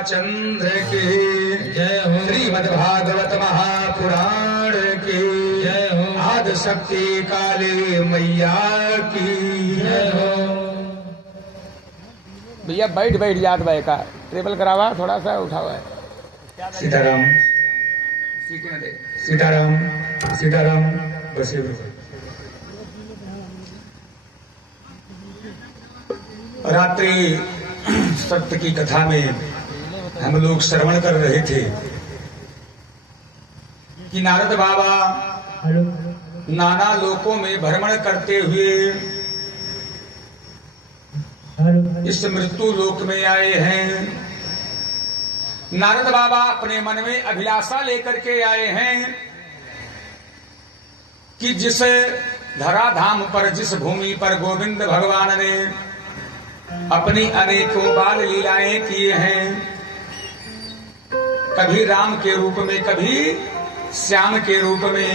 चंद्र की जय हो। श्रीमद्भागवत महापुराण की जय हो। आदि शक्ति काली मैया की जय हो। भैया बैठ जात भाई का ट्रेबल करावा थोड़ा सा उठा हुआ है। सीताराम सीताराम सीताराम बस रात्रि सत्य की कथा में हम लोग श्रवण कर रहे थे कि नारद बाबा नाना लोकों में भ्रमण करते हुए इस मृत्यु लोक में आए हैं। नारद बाबा अपने मन में अभिलाषा लेकर के आए हैं कि जिस धराधाम पर, जिस भूमि पर गोविंद भगवान ने अपनी अनेकों बाल लीलाएं किए हैं, कभी राम के रूप में, कभी श्याम के रूप में,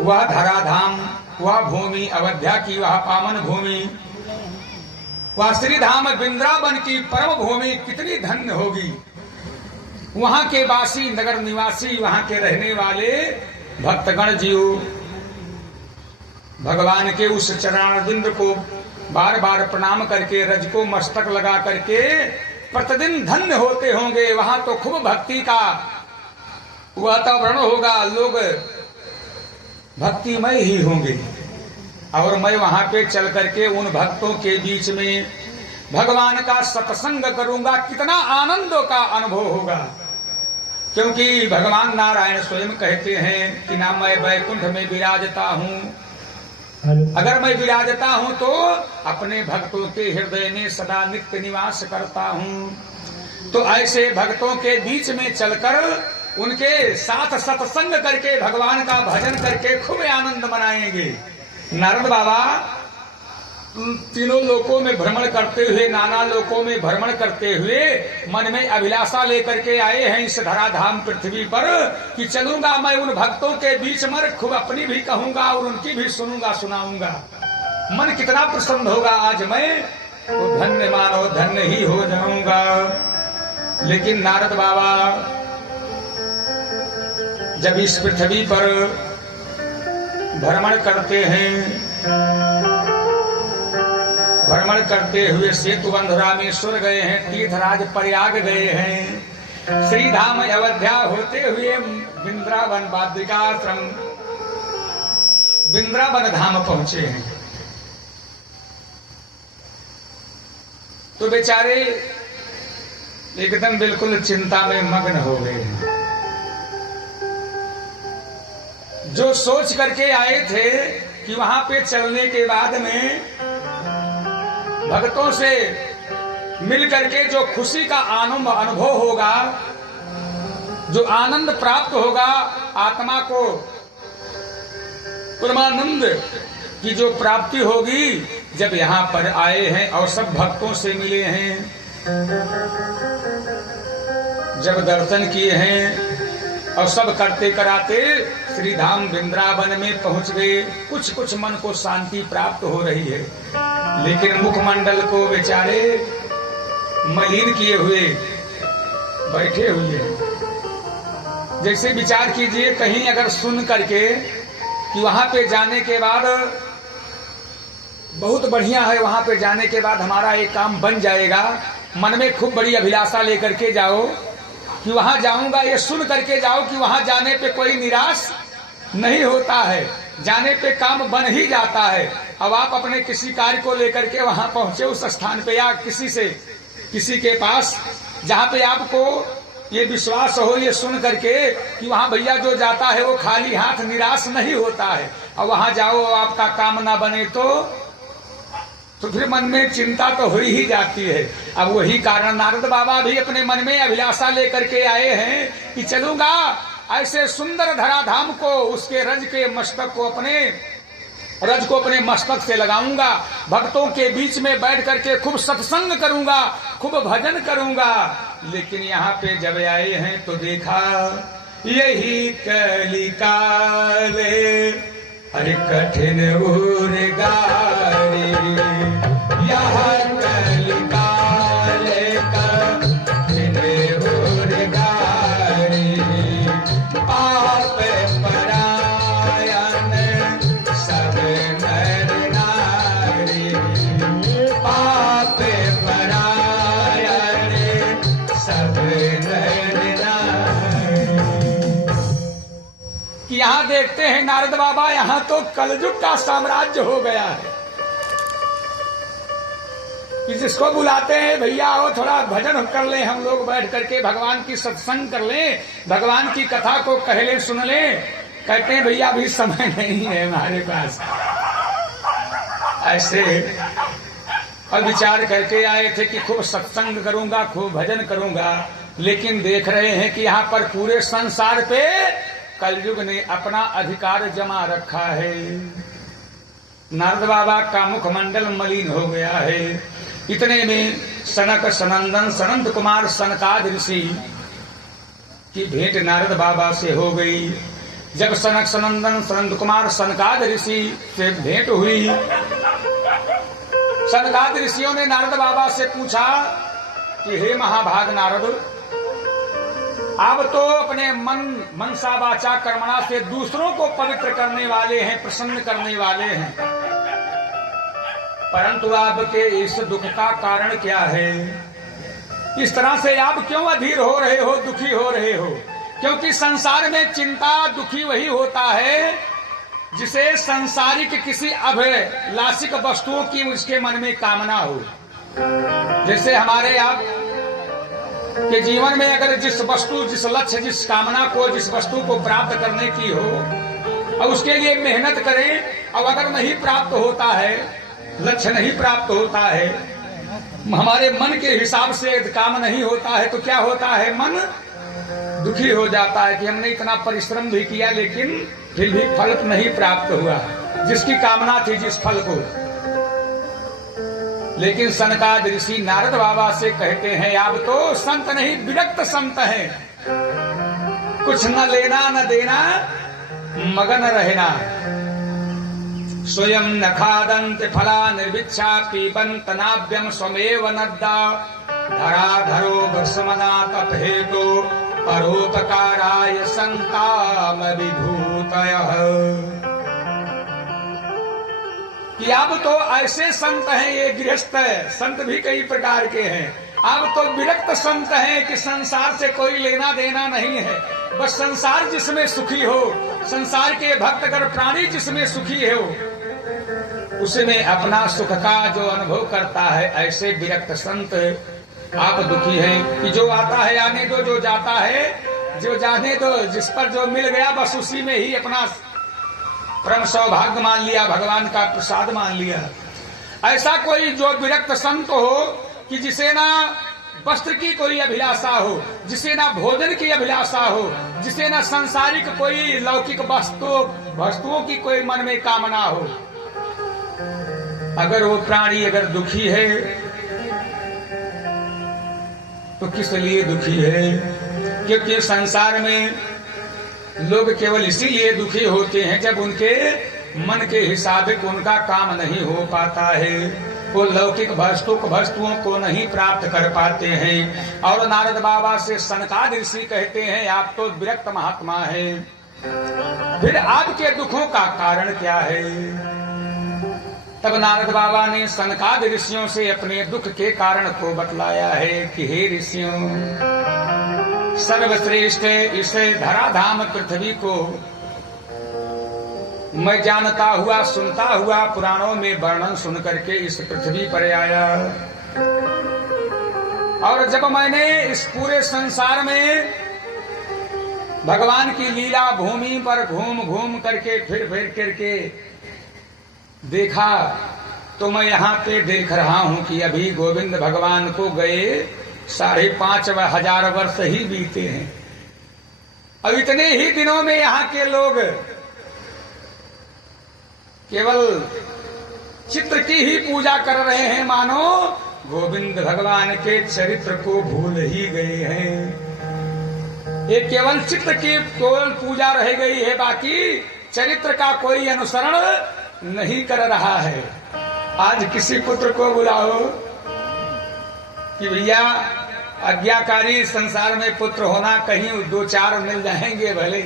वह धराधाम, वह भूमि अयोध्या की, वह पावन भूमि, वह श्रीधाम वृंदावन की परम भूमि कितनी धन्य होगी। वहां के वासी, नगर निवासी, वहां के रहने वाले भक्तगण जीव भगवान के उस चरणारविंद को बार बार प्रणाम करके, रज को मस्तक लगा करके प्रतिदिन धन्य होते होंगे। वहां तो खूब भक्ति का वातावरण होगा, लोग भक्तिमय ही होंगे। और मैं वहां पे चल करके उन भक्तों के बीच में भगवान का सत्संग करूंगा, कितना आनंदों का अनुभव होगा। क्योंकि भगवान नारायण स्वयं कहते हैं कि ना मैं वैकुंठ में विराजता हूं, अगर मैं विराजता हूं तो अपने भक्तों के हृदय में सदा नित्य निवास करता हूं। तो ऐसे भक्तों के बीच में चलकर उनके साथ सत्संग करके, भगवान का भजन करके खूब आनंद मनाएंगे। नारद बाबा तीनों लोकों में भ्रमण करते हुए, नाना लोकों में भ्रमण करते हुए मन में अभिलाषा लेकर के आए हैं इस धराधाम पृथ्वी पर कि चलूंगा मैं उन भक्तों के बीच में, खूब अपनी भी कहूंगा और उनकी भी सुनूंगा, सुनाऊंगा। मन कितना प्रसन्न होगा आज मैं, तो धन्य मानो धन्य ही हो जाऊंगा। लेकिन नारद बाबा जब इस पृथ्वी पर भ्रमण करते हैं, भ्रमण करते हुए सेतुबंध रामेश्वर गए हैं, तीर्थराज प्रयाग गए हैं, श्रीधाम अयोध्या होते हुए वृंदावन बाद्रिकाश्रम वृंदावन धाम पहुंचे हैं। तो बेचारे एकदम बिल्कुल चिंता में मग्न हो गए हैं। जो सोच करके आए थे कि वहां पे चलने के बाद में भक्तों से मिल करके जो खुशी का अनुभव होगा, जो आनंद प्राप्त होगा, आत्मा को परमानंद की जो प्राप्ति होगी, जब यहाँ पर आए हैं और सब भक्तों से मिले हैं, जब दर्शन किए हैं और सब करते कराते श्रीधाम वृंदावन में पहुंच गए, कुछ कुछ मन को शांति प्राप्त हो रही है। लेकिन मुखमंडल को बेचारे मलिन किए हुए बैठे हुए हैं। जैसे विचार कीजिए, कहीं अगर सुन करके कि वहां पे जाने के बाद बहुत बढ़िया है, वहां पे जाने के बाद हमारा एक काम बन जाएगा, मन में खूब बड़ी अभिलाषा लेकर के जाओ कि वहां जाऊंगा, ये सुन करके जाओ कि वहां जाने पे कोई निराश नहीं होता है, जाने पे काम बन ही जाता है। अब आप अपने किसी कार्य को लेकर के वहां पहुंचे उस स्थान पे, या किसी के पास जहां पे आपको ये विश्वास हो, ये सुन करके कि वहां भैया जो जाता है वो खाली हाथ निराश नहीं होता है, और वहां जाओ आपका काम ना बने तो फिर मन में चिंता तो हो ही जाती है। अब वही कारण नारद बाबा भी अपने मन में अभिलाषा लेकर के आए हैं कि चलूंगा ऐसे सुंदर धराधाम को, उसके रज के मस्तक को, अपने रज को अपने मस्तक से लगाऊंगा, भक्तों के बीच में बैठ करके खूब सत्संग करूंगा, खूब भजन करूंगा। लेकिन यहाँ पे जब आए हैं तो देखा यही कलिकाले अरे कठिन उर गाड़ी, यहाँ कलिकाले कठिन उर गाड़ी, पाप परायण सब नर नारी, पाप परायण सब नर नारी। कि यहाँ देखते हैं नारद बाबा, यहाँ तो कलयुग का साम्राज्य हो गया है कि जिसको बुलाते हैं भैया आओ थोड़ा भजन कर लें, हम लोग बैठ करके भगवान की सत्संग कर लें, भगवान की कथा को कह लें, सुन लें, कहते हैं भैया अभी समय नहीं है हमारे पास। ऐसे और विचार करके आए थे कि खूब सत्संग करूंगा, खूब भजन करूंगा, लेकिन देख रहे हैं कि यहाँ पर पूरे संसार पे कलयुग ने अपना अधिकार जमा रखा है। नारद बाबा का मुखमंडल मलिन हो गया है। इतने में सनक सनंदन सनंद कुमार सनकाद ऋषि की भेंट नारद बाबा से हो गई। जब सनक सनंदन सनंद कुमार सनकाद ऋषि से भेंट हुई, सनकाद ऋषियों ने नारद बाबा से पूछा कि हे महाभाग नारद, आप तो अपने मनसा वाचा कर्मणा से दूसरों को पवित्र करने वाले हैं, प्रसन्न करने वाले हैं, परंतु आपके इस दुख का कारण क्या है? इस तरह से आप क्यों अधीर हो रहे हो, दुखी हो रहे हो? क्योंकि संसार में चिंता दुखी वही होता है जिसे संसारिक किसी अभिलाषिक वस्तुओं की उसके मन में कामना हो। जैसे हमारे आप के जीवन में अगर जिस वस्तु, जिस लक्ष्य, जिस कामना को, जिस वस्तु को प्राप्त करने की हो और उसके लिए मेहनत करें और अगर नहीं प्राप्त होता है, लक्ष्य नहीं प्राप्त होता है, हमारे मन के हिसाब से काम नहीं होता है, तो क्या होता है? मन दुखी हो जाता है कि हमने इतना परिश्रम भी किया लेकिन फिर भी फल नहीं प्राप्त हुआ जिसकी कामना थी, जिस फल को। लेकिन सनकाद ऋषि नारद बाबा से कहते हैं आप तो संत नहीं, विरक्त संत हैं, कुछ न लेना न देना, मगन रहना। स्वयं न खादन्ति फला निर्विच्छा पीबन्त नाभ्यम स्वमेव नद्दा धराधरो वर्षमना तपहेतो परोपकाराय संताम विभूतयः। कि अब तो ऐसे संत हैं, ये गृहस्थ है, संत भी कई प्रकार के हैं, अब तो विरक्त संत हैं कि संसार से कोई लेना देना नहीं है, बस संसार जिसमें सुखी हो, संसार के भक्त अगर प्राणी जिसमें सुखी हो उसमें अपना सुख का जो अनुभव करता है, ऐसे विरक्त संत आप दुखी हैं कि जो आता है आने दो, जो जाता है जो जाने दो, जिस पर जो मिल गया बस उसी में ही अपना परम सौभाग्य मान लिया, भगवान का प्रसाद मान लिया। ऐसा कोई जो विरक्त संत हो कि जिसे ना वस्त्र की कोई अभिलाषा हो, जिसे ना भोजन की अभिलाषा हो, जिसे ना संसारिक कोई लौकिक वस्तुओं की कोई मन में कामना हो, अगर वो प्राणी अगर दुखी है तो किस लिए दुखी है? क्योंकि संसार में लोग केवल इसीलिए दुखी होते हैं जब उनके मन के हिसाब से उनका काम नहीं हो पाता है, वो लौकिक वस्तुओं को नहीं प्राप्त कर पाते हैं। और नारद बाबा से सनकाद ऋषि कहते हैं आप तो विरक्त महात्मा हैं, फिर आपके दुखों का कारण क्या है? तब नारद बाबा ने सनकाद ऋषियों से अपने दुख के कारण को बतलाया है कि हे ऋषियों, सर्वश्रेष्ठ इस धराधाम पृथ्वी को मैं जानता हुआ, सुनता हुआ, पुराणों में वर्णन सुन करके इस पृथ्वी पर आया, और जब मैंने इस पूरे संसार में भगवान की लीला भूमि पर घूम घूम करके फिर करके देखा, तो मैं यहाँ पे देख रहा हूँ कि अभी गोविंद भगवान को गए 5,500 वर्ष ही बीते हैं। अब इतने ही दिनों में यहाँ के लोग केवल चित्र की ही पूजा कर रहे हैं, मानो गोविंद भगवान के चरित्र को भूल ही गए हैं। ये केवल चित्र की केवल पूजा रह गई है, बाकी चरित्र का कोई अनुसरण नहीं कर रहा है। आज किसी पुत्र को बुलाओ कि भैया आज्ञाकारी संसार में पुत्र होना, कहीं 2-4 मिल जाएंगे भले,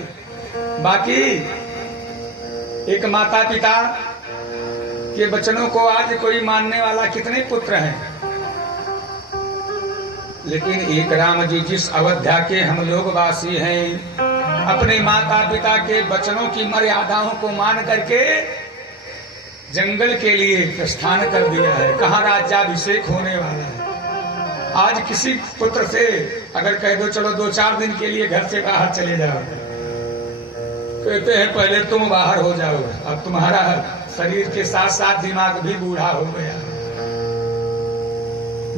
बाकी एक माता पिता के वचनों को आज कोई मानने वाला कितने पुत्र हैं। लेकिन एक राम जी जिस अयोध्या के हम लोग वासी हैं, अपने माता पिता के वचनों की मर्यादाओं को मान करके जंगल के लिए प्रस्थान कर दिया है। कहाँ राज्याभिषेक होने वाला है। आज किसी पुत्र से अगर कह दो चलो 2-4 दिन के लिए घर से बाहर चले जाओ, कहते हैं पहले तुम बाहर हो जाओ, अब तुम्हारा शरीर के साथ साथ दिमाग भी बूढ़ा हो गया।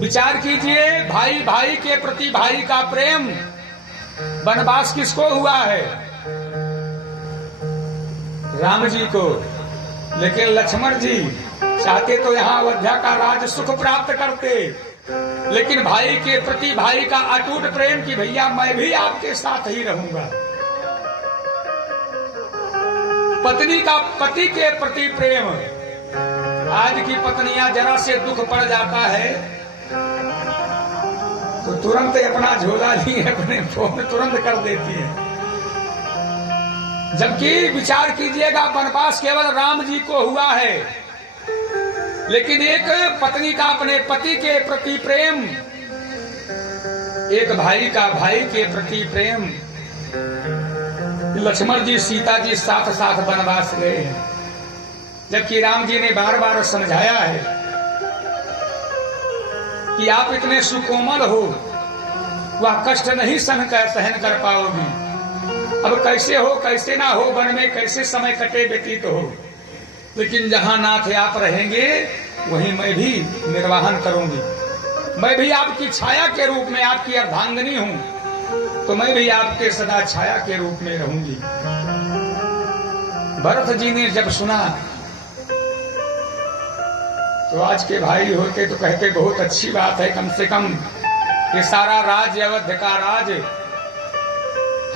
विचार कीजिए, भाई भाई के प्रति भाई का प्रेम, वनवास किसको हुआ है? राम जी को। लेकिन लक्ष्मण जी चाहते तो यहाँ अयोध्या का राज सुख प्राप्त करते, लेकिन भाई के प्रति भाई का अटूट प्रेम कि भैया मैं भी आपके साथ ही रहूंगा। पत्नी का पति के प्रति प्रेम। आज की पत्नियां जरा से दुख पड़ जाता है तो तुरंत अपना झोला ली अपने फोन तुरंत कर देती है, जबकि विचार कीजिएगा वनवास केवल राम जी को हुआ है, लेकिन एक पत्नी का अपने पति के प्रति प्रेम, एक भाई का भाई के प्रति प्रेम। लक्ष्मण जी सीता जी साथ साथ वनवास गए हैं, जबकि राम जी ने बार बार समझाया है कि आप इतने सुकोमल हो, वह कष्ट नहीं सहन कर पाओगी। अब कैसे हो कैसे ना हो, वन में कैसे समय कटे व्यतीत हो, लेकिन जहां नाथ आप रहेंगे वहीं मैं भी निर्वाहन करूंगी। मैं भी आपकी छाया के रूप में आपकी अर्धांगिनी हूं, तो मैं भी आपके सदा छाया के रूप में रहूंगी। भरत जी ने जब सुना तो आज के भाई होते तो कहते बहुत अच्छी बात है, कम से कम ये सारा राज अवध का राज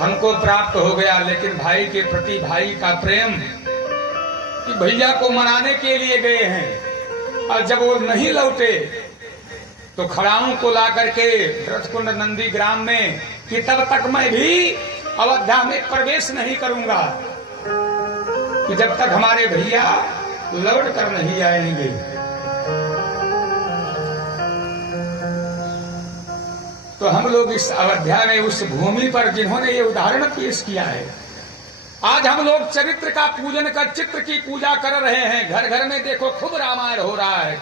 हमको प्राप्त हो गया। लेकिन भाई के प्रति भाई का प्रेम कि भैया को मनाने के लिए गए हैं, और जब वो नहीं लौटे तो खड़ाओं को ला करके रथकुंड नंदी ग्राम में कि तब तक मैं भी अयोध्या में प्रवेश नहीं करूंगा कि जब तक हमारे भैया लौट कर नहीं आएंगे। तो हम लोग इस अयोध्या में उस भूमि पर जिन्होंने ये उदाहरण पेश किया है, आज हम लोग चरित्र का पूजन कर चित्र की पूजा कर रहे हैं। घर घर में देखो खूब रामायण हो रहा है,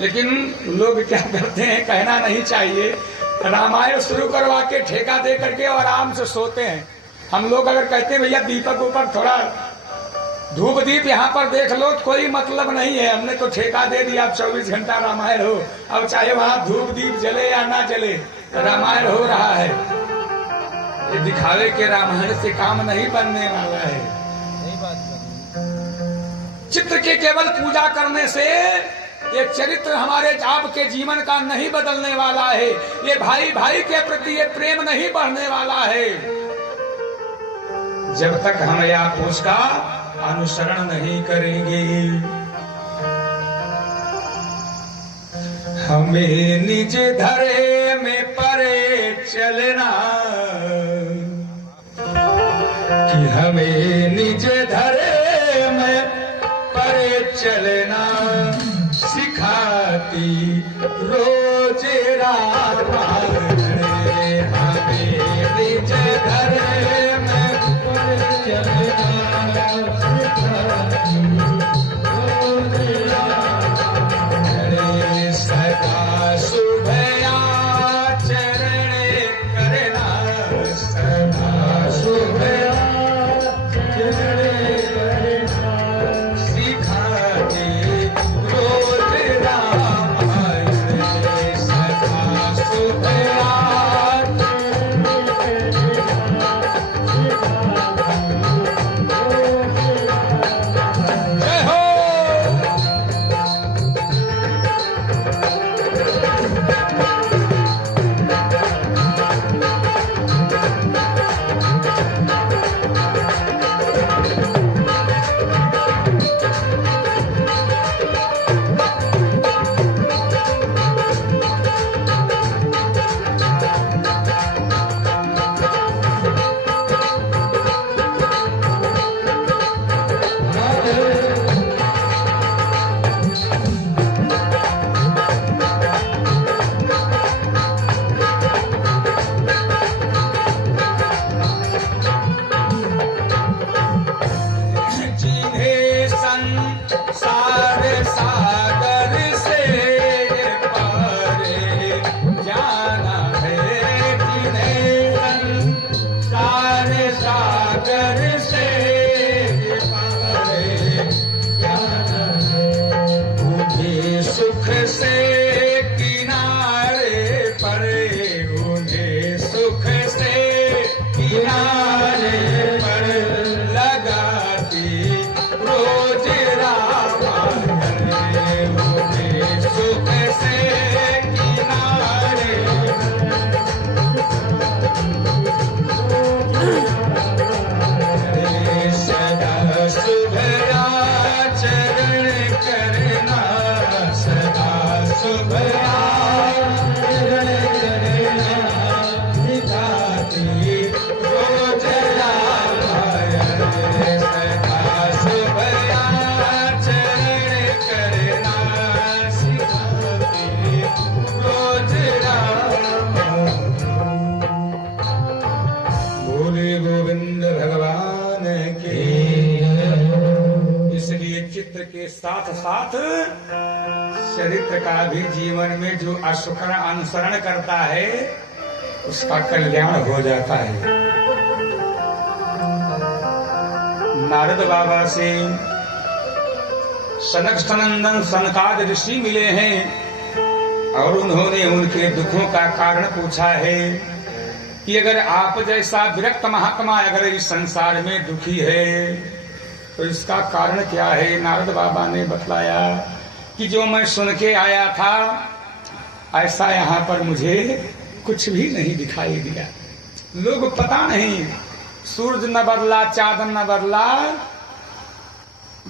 लेकिन लोग क्या करते हैं कहना नहीं चाहिए, रामायण शुरू करवा के ठेका दे करके और आराम से सोते हैं। हम लोग अगर कहते हैं भैया दीपक ऊपर थोड़ा धूप दीप यहाँ पर देख लो, तो कोई मतलब नहीं है, हमने तो ठेका दे दिया, अब 24 घंटा रामायण हो, अब चाहे वहां धूप दीप जले या ना जले रामायण हो रहा है। ये दिखावे के रामायण से काम नहीं बनने वाला है। चित्र के केवल पूजा करने से ये चरित्र हमारे आपके जीवन का नहीं बदलने वाला है, ये भाई भाई के प्रति ये प्रेम नहीं बढ़ने वाला है, जब तक हम आप उसका अनुसरण नहीं करेंगे। हमें निज धरे में परे चलना, कि हमें निज धरे में परे चलना सिखाती रोज रामायण। हमें निज धरे में परे चलना सिखाती रोज रामायण। सदा शुभ आचरण करना, सदा शुभ आचरण करना सिखाती रोज रामायण। सदा शुभ आचरण चरित्र के साथ साथ चरित्र का भी जीवन में जो अनुसरण करता है उसका कल्याण हो जाता है। नारद बाबा से सनक सनंदन सनकाद ऋषि मिले हैं और उन्होंने उनके दुखों का कारण पूछा है कि अगर आप जैसा विरक्त महात्मा अगर इस संसार में दुखी है तो इसका कारण क्या है। नारद बाबा ने बतलाया कि जो मैं सुन के आया था ऐसा यहाँ पर मुझे कुछ भी नहीं दिखाई दिया। लोग पता नहीं सूरज न बदला चांद न बदला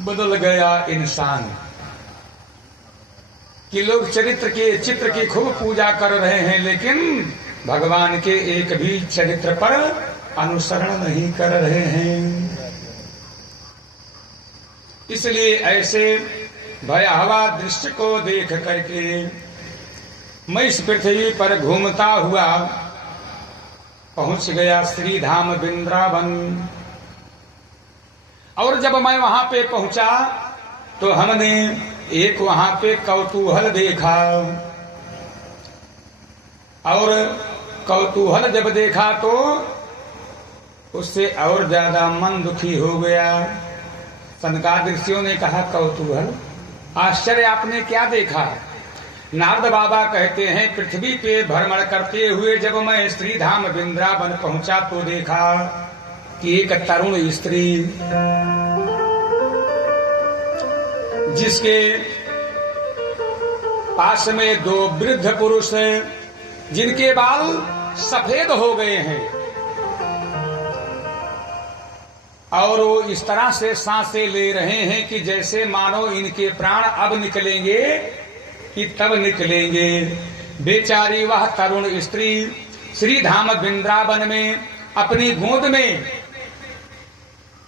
बदल गया इंसान। कि लोग चित्र की खूब पूजा कर रहे हैं लेकिन भगवान के एक भी चरित्र पर अनुसरण नहीं कर रहे हैं। इसलिए ऐसे भयावह दृश्य को देख करके मैं इस पृथ्वी पर घूमता हुआ पहुंच गया श्री धाम वृंदावन। और जब मैं वहां पे पहुंचा तो हमने एक वहां पे कौतूहल देखा और कौतूहल जब देखा तो उससे और ज्यादा मन दुखी हो गया। सनकादिक ऋषियों ने कहा कौतूहल आश्चर्य आपने क्या देखा। नारद बाबा कहते हैं पृथ्वी पे भ्रमण करते हुए जब मैं श्री धाम वृंदावन पहुंचा तो देखा कि एक तरुण स्त्री जिसके पास में दो वृद्ध पुरुष जिनके बाल सफेद हो गए हैं और वो इस तरह से सांसें ले रहे हैं कि जैसे मानो इनके प्राण अब निकलेंगे कि तब निकलेंगे। बेचारी वह तरुण स्त्री श्री धाम वृंदावन में अपनी गोद में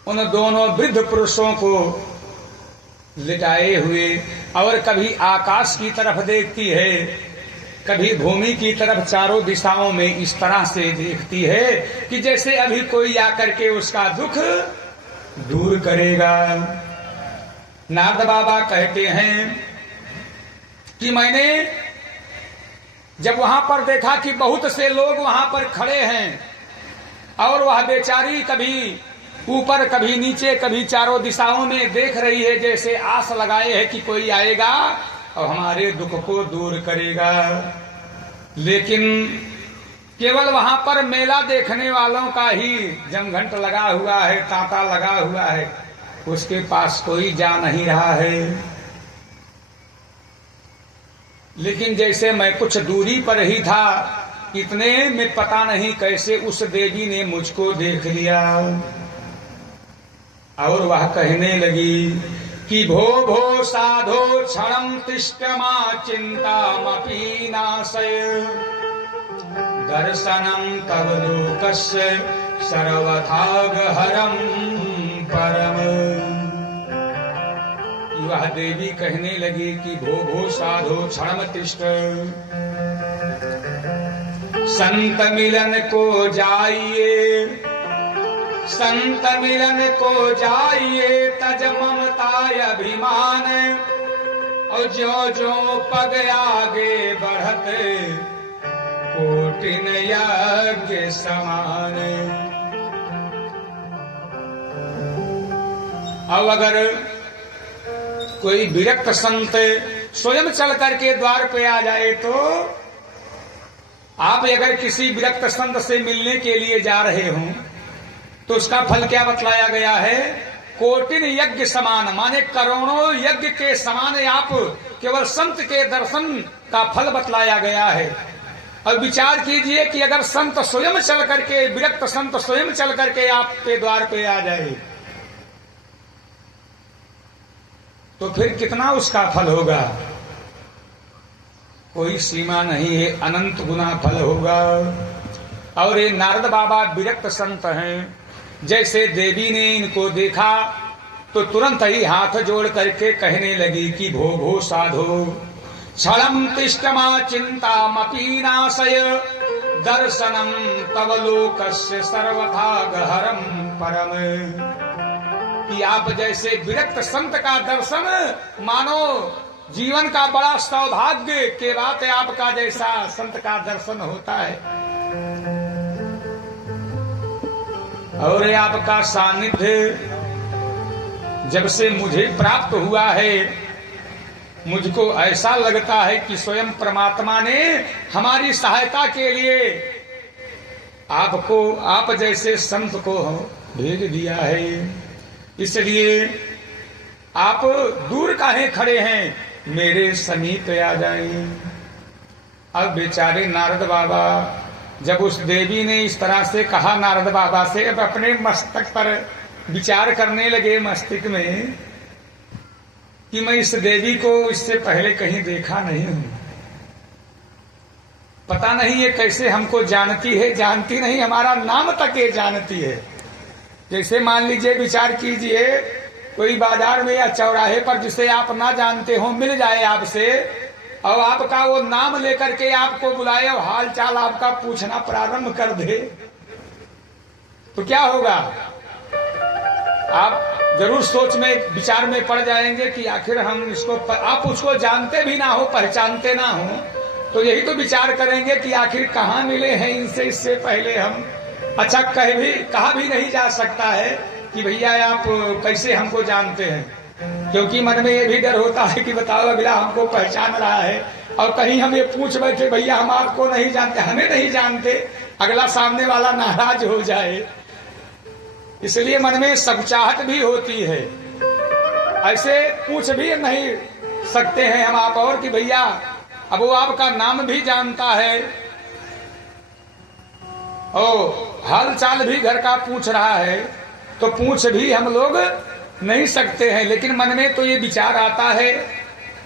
उन दोनों वृद्ध पुरुषों को लिटाए हुए और कभी आकाश की तरफ देखती है कभी भूमि की तरफ चारों दिशाओं में इस तरह से देखती है कि जैसे अभी कोई आकर के उसका दुख दूर करेगा। नारद बाबा कहते हैं कि मैंने जब वहां पर देखा कि बहुत से लोग वहां पर खड़े हैं और वह बेचारी कभी ऊपर कभी नीचे कभी चारों दिशाओं में देख रही है जैसे आस लगाए है कि कोई आएगा और हमारे दुख को दूर करेगा। लेकिन केवल वहां पर मेला देखने वालों का ही जमघंट लगा हुआ है तांता लगा हुआ है उसके पास कोई जा नहीं रहा है। लेकिन जैसे मैं कुछ दूरी पर ही था इतने में पता नहीं कैसे उस देवी ने मुझको देख लिया और वह कहने लगी कि भो भो साधो क्षणं तिष्ठ मा चिंतामपि नाशय दर्शनं तव लोकस्य सर्वथागहरं परम। वह देवी कहने लगी कि भो भो साधो क्षणं तिष्ठ संत मिलन को जाइए संत मिलन को जाइए तज ममताय अभिमान और जो जो पग आगे बढ़ते कोटिन यज्ञ समान। अब अगर कोई विरक्त संत स्वयं चल करके द्वार पे आ जाए तो आप अगर किसी विरक्त संत से मिलने के लिए जा रहे हो तो उसका फल क्या बतलाया गया है। कोटिन यज्ञ समान माने करोड़ों यज्ञ के समान आप केवल संत के दर्शन का फल बतलाया गया है। अब विचार कीजिए कि अगर संत स्वयं चल करके विरक्त संत स्वयं चल करके आपके द्वार पे आ जाए तो फिर कितना उसका फल होगा। कोई सीमा नहीं है अनंत गुना फल होगा। और ये नारद बाबा विरक्त संत हैं। जैसे देवी ने इनको देखा तो तुरंत ही हाथ जोड़ करके कहने लगी कि भो भो साधो क्षणं तिष्ठ मा चिंतामपि नाशय दर्शनं तव लोकस्य सर्वथा गहरं परम। कि आप जैसे विरक्त संत का दर्शन मानो जीवन का बड़ा सौभाग्य के बात है, आपका जैसा संत का दर्शन होता है। और ये आपका सानिध्य जब से मुझे प्राप्त हुआ है, मुझको ऐसा लगता है कि स्वयं परमात्मा ने हमारी सहायता के लिए आपको, आप जैसे संत को भेज दिया है। इसलिए आप दूर काहे खड़े हैं, मेरे समीप आ जाएं। अब बेचारे नारद बाबा जब उस देवी ने इस तरह से कहा नारद बाबा से, अब अपने मस्तक पर विचार करने लगे मस्तिष्क में कि मैं इस देवी को इससे पहले कहीं देखा नहीं हूं, पता नहीं ये कैसे हमको जानती है, जानती नहीं, हमारा नाम तक ये जानती है। जैसे मान लीजिए, विचार कीजिए, कोई बाजार में या चौराहे पर जिसे आप ना जानते हो मिल जाए आपसे और आपका वो नाम लेकर के आपको बुलाए और हाल चाल आपका पूछना प्रारंभ कर दे, तो क्या होगा? आप जरूर सोच में विचार में पड़ जाएंगे कि आखिर हम इसको, आप उसको जानते भी ना हो, पहचानते ना हो, तो यही तो विचार करेंगे कि आखिर कहाँ मिले हैं इनसे इससे पहले हम। अच्छा, कहा भी नहीं जा सकता है कि भैया आप कैसे हमको जानते हैं, क्योंकि मन में ये भी डर होता है कि बताओ अगला हमको पहचान रहा है और कहीं हम ये पूछ बैठे भैया हम आपको नहीं जानते, हमें नहीं जानते, अगला सामने वाला नाराज हो जाए। इसलिए मन में संचाहट भी होती है, ऐसे पूछ भी नहीं सकते हैं हम आप और कि भैया, अब वो आपका नाम भी जानता है और हाल चाल भी घर का पूछ रहा है, तो पूछ भी हम लोग नहीं सकते हैं। लेकिन मन में तो ये विचार आता है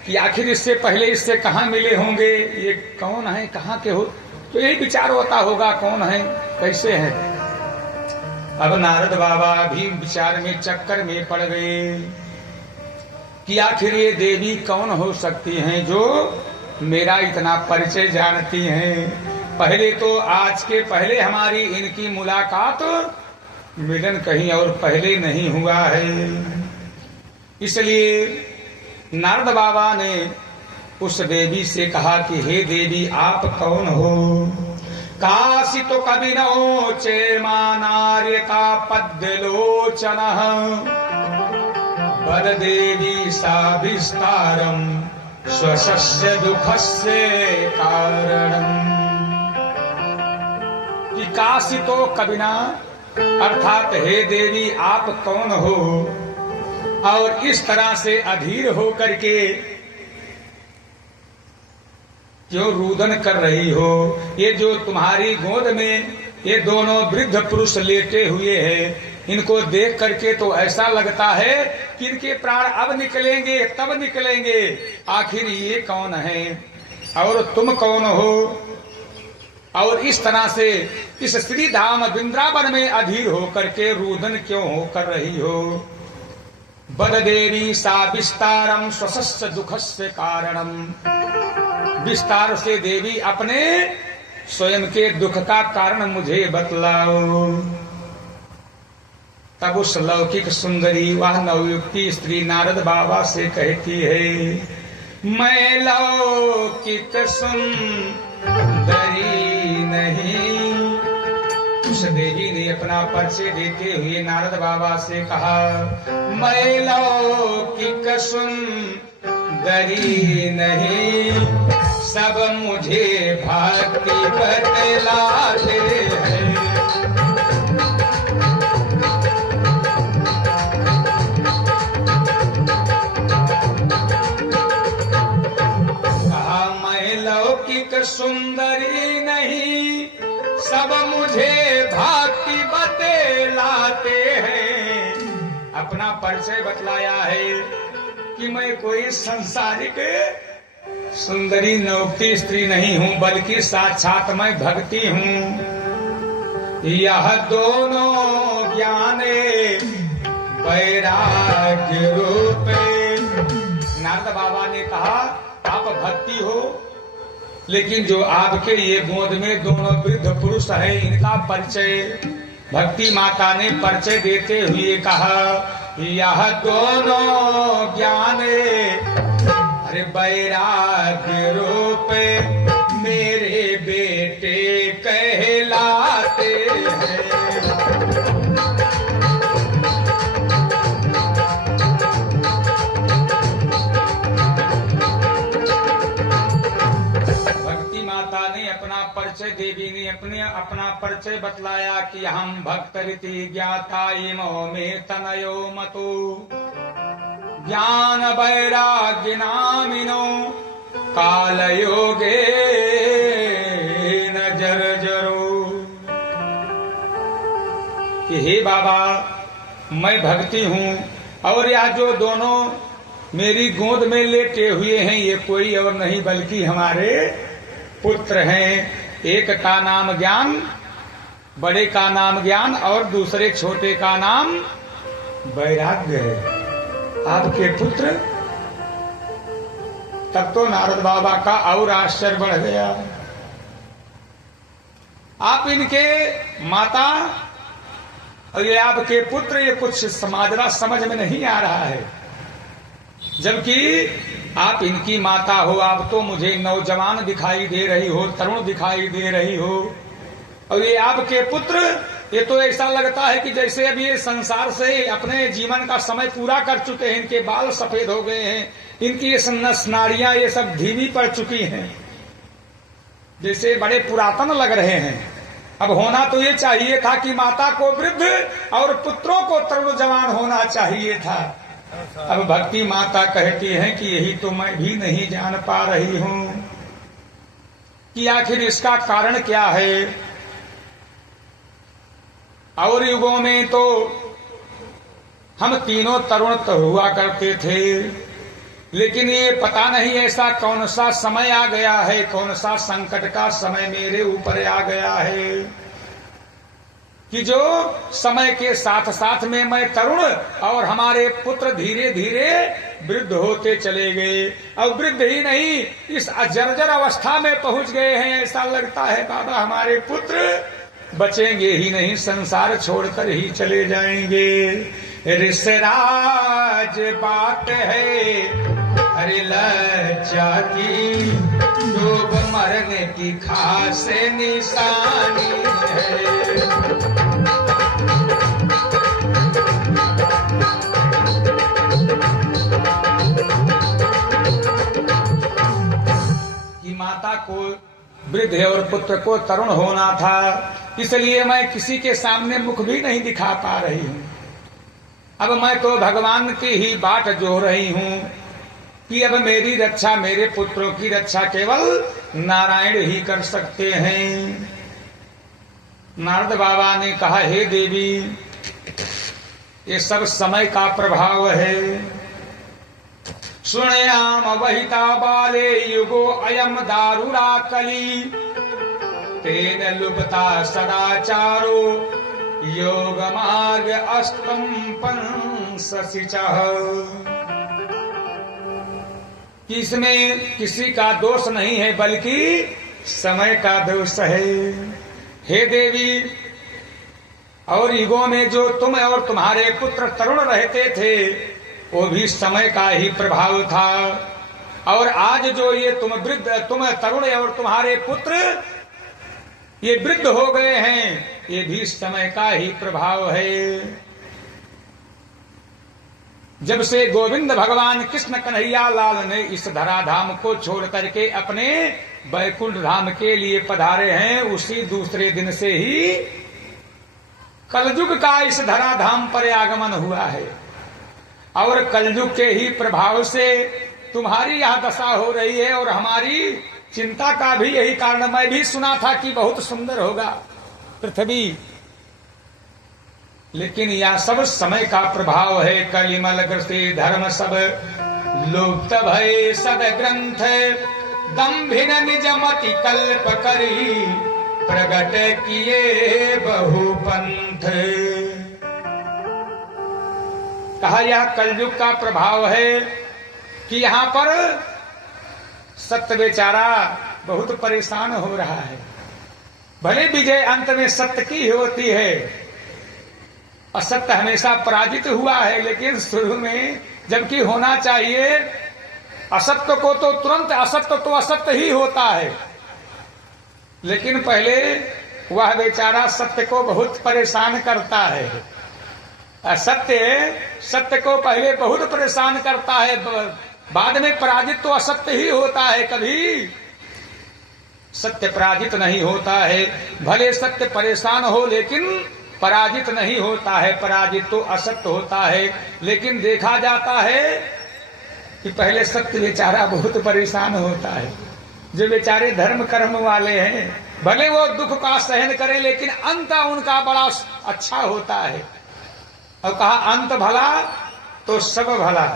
कि आखिर इससे पहले इससे कहाँ मिले होंगे, ये कौन है, कहाँ के हो, तो यही विचार होता होगा कौन है, कैसे है। अब नारद बाबा भी विचार में चक्कर में पड़ गए कि आखिर ये देवी कौन हो सकती हैं जो मेरा इतना परिचय जानती हैं। पहले तो आज के पहले हमारी इनकी मुलाकात, मिलन कहीं और पहले नहीं हुआ है। इसलिए नारद बाबा ने उस देवी से कहा कि हे देवी आप कौन हो? काशी तो कबिनो चेमानार्य का पद्यलोचन बद देवी सा विस्तारम स्वस्य दुखस्य कारणम। कि काशी तो कबिना अर्थात हे देवी आप कौन हो, और इस तरह से अधीर हो करके क्यों रुदन कर रही हो? ये जो तुम्हारी गोद में ये दोनों वृद्ध पुरुष लेटे हुए हैं, इनको देख करके तो ऐसा लगता है कि इनके प्राण अब निकलेंगे तब निकलेंगे। आखिर ये कौन है और तुम कौन हो? और इस तरह से इस श्री धाम वृंदावन में अधीर होकर के रुदन क्यों हो कर रही हो? बद देवी सा विस्तारम स्वस्य दुखस्य कारणम। विस्तार से देवी अपने स्वयं के दुख का कारण मुझे बतलाओ। तब उस लौकिक सुंदरी वह नवयुक्ति स्त्री नारद बाबा से कहती है, मैं लौकिक सुंदरी नहीं। उस देवी ने अपना परिचय देते हुए नारद बाबा से कहा, मैं लौकिक सुंदरी नहीं, सब मुझे भक्ति बतलाते हैं। कहा मैं लौकिक सुंदरी नहीं, सब मुझे भक्ति बतलाते हैं। अपना परिचय बतलाया है कि मैं कोई सांसारिक सुंदरी नौकती स्त्री नहीं हूँ, बल्कि साक्षात मैं भक्ति हूँ। यह दोनों ज्ञाने वैराग्य रूपे। नारद बाबा ने कहा आप भक्ति हो, लेकिन जो आपके ये गोद में दोनों वृद्ध पुरुष हैं, इनका परिचय भक्ति माता ने परिचय देते हुए कहा, यह दोनों ज्ञान अरे वैराग्य रूप मेरे बेटे कहलाते हैं। भक्ति माता ने अपना परिचय, देवी ने अपना परिचय बतलाया कि हम भक्त रीति ज्ञाता इमो में तनयो मतो ज्ञान वैराग्य नामिनो काल योगे न जर्जरो। कि हे बाबा, मैं भक्ति हूँ और यह जो दोनों मेरी गोद में लेटे हुए हैं ये कोई और नहीं बल्कि हमारे पुत्र हैं। एक का नाम ज्ञान, बड़े का नाम ज्ञान और दूसरे छोटे का नाम वैराग्य है। आपके पुत्र। तब तो नारद बाबा का और आश्चर्य बढ़ गया। आप इनके माता और ये आपके पुत्र, ये कुछ समाजरा समझ में नहीं आ रहा है। जबकि आप इनकी माता हो, आप तो मुझे नौजवान दिखाई दे रही हो, तरुण दिखाई दे रही हो, और ये आपके पुत्र, ये तो ऐसा लगता है कि जैसे अब ये संसार से अपने जीवन का समय पूरा कर चुके हैं। इनके बाल सफेद हो गए हैं, इनकी ये नाड़ियां ये सब धीमी पड़ चुकी हैं, जैसे बड़े पुरातन लग रहे हैं। अब होना तो ये चाहिए था कि माता को वृद्ध और पुत्रों को तरुण जवान होना चाहिए था। अब भक्ति माता कहती है कि यही तो मैं भी नहीं जान पा रही हूं कि आखिर इसका कारण क्या है। और युगों में तो हम तीनों तरुण हुआ करते थे, लेकिन ये पता नहीं ऐसा कौन सा समय आ गया है, कौन सा संकट का समय मेरे ऊपर आ गया है कि जो समय के साथ साथ में मैं तरुण और हमारे पुत्र धीरे धीरे वृद्ध होते चले गए। और वृद्ध ही नहीं, इस जर्जर अवस्था में पहुंच गए हैं। ऐसा लगता है बाबा हमारे पुत्र बचेंगे ही नहीं, संसार छोड़कर ही चले जाएंगे। ऋषराज बात है अरे लज्जा की, डूब मरने की खास निशानी है। कि माता को वृद्ध और पुत्र को तरुण होना था, इसलिए मैं किसी के सामने मुख भी नहीं दिखा पा रही हूँ। अब मैं तो भगवान की ही बाट जो रही हूँ कि अब मेरी रक्षा, मेरे पुत्रों की रक्षा केवल नारायण ही कर सकते हैं। नारद बाबा ने कहा, हे देवी, ये सब समय का प्रभाव है। सुनयाम वहिता बाले युगो अयम दारुरा कली, तेन लुप्ता सदाचारो योग मार्ग अस्तम पंससिचः। कि इसमें किसी का दोष नहीं है बल्कि समय का दोष है। हे देवी, और युगों में जो तुम और तुम्हारे पुत्र तरुण रहते थे वो भी समय का ही प्रभाव था, और आज जो ये तुम तरुण और तुम्हारे पुत्र ये वृद्ध हो गए हैं, ये भी समय का ही प्रभाव है। जब से गोविंद भगवान कृष्ण कन्हैया लाल ने इस धराधाम को छोड़ करके अपने बैकुंठ धाम के लिए पधारे हैं, उसी दूसरे दिन से ही कलयुग का इस धराधाम पर आगमन हुआ है। और कलयुग के ही प्रभाव से तुम्हारी यह दशा हो रही है, और हमारी चिंता का भी यही कारण। मैं भी सुना था कि बहुत सुंदर होगा पृथ्वी, लेकिन यह सब समय का प्रभाव है। कलिमल ग्रसे धर्म सब लुप्त भय सद ग्रंथ, दम्भिन निज मति कल्प करी, प्रगट किए बहु पंथ। कहा यह कलयुग का प्रभाव है कि यहाँ पर सत्य बेचारा बहुत परेशान हो रहा है। भले विजय अंत में सत्य की होती है, असत्य हमेशा पराजित हुआ है, लेकिन शुरू में जबकि होना चाहिए असत्य को तो तुरंत असत्य तो असत्य ही होता है, लेकिन पहले वह बेचारा सत्य को बहुत परेशान करता है। असत्य सत्य को पहले बहुत परेशान करता है, बाद में पराजित तो असत्य ही होता है, कभी सत्य पराजित नहीं होता है। भले सत्य परेशान हो लेकिन पराजित नहीं होता है, पराजित तो असत्य होता है। लेकिन देखा जाता है कि पहले सत्य बेचारा बहुत परेशान होता है। जो बेचारे धर्म कर्म वाले हैं भले वो दुख का सहन करें, लेकिन अंत उनका बड़ा अच्छा होता है। और कहा अंत भला तो सब भला।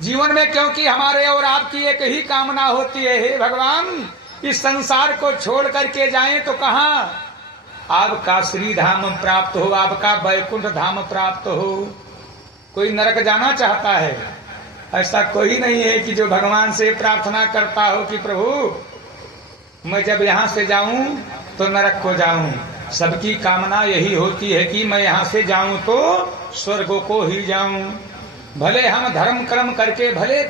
जीवन में क्योंकि हमारे और आपकी एक ही कामना होती है, हे भगवान इस संसार को छोड़ करके जाएं तो कहां? आपका श्री धाम प्राप्त हो, आपका वैकुंठ धाम प्राप्त हो। कोई नरक जाना चाहता है? ऐसा कोई नहीं है कि जो भगवान से प्रार्थना करता हो कि प्रभु मैं जब यहां से जाऊं तो नरक को जाऊं। सबकी कामना यही होती है कि मैं यहां से जाऊं तो स्वर्ग को ही जाऊं। भले हम धर्म कर्म करके, भले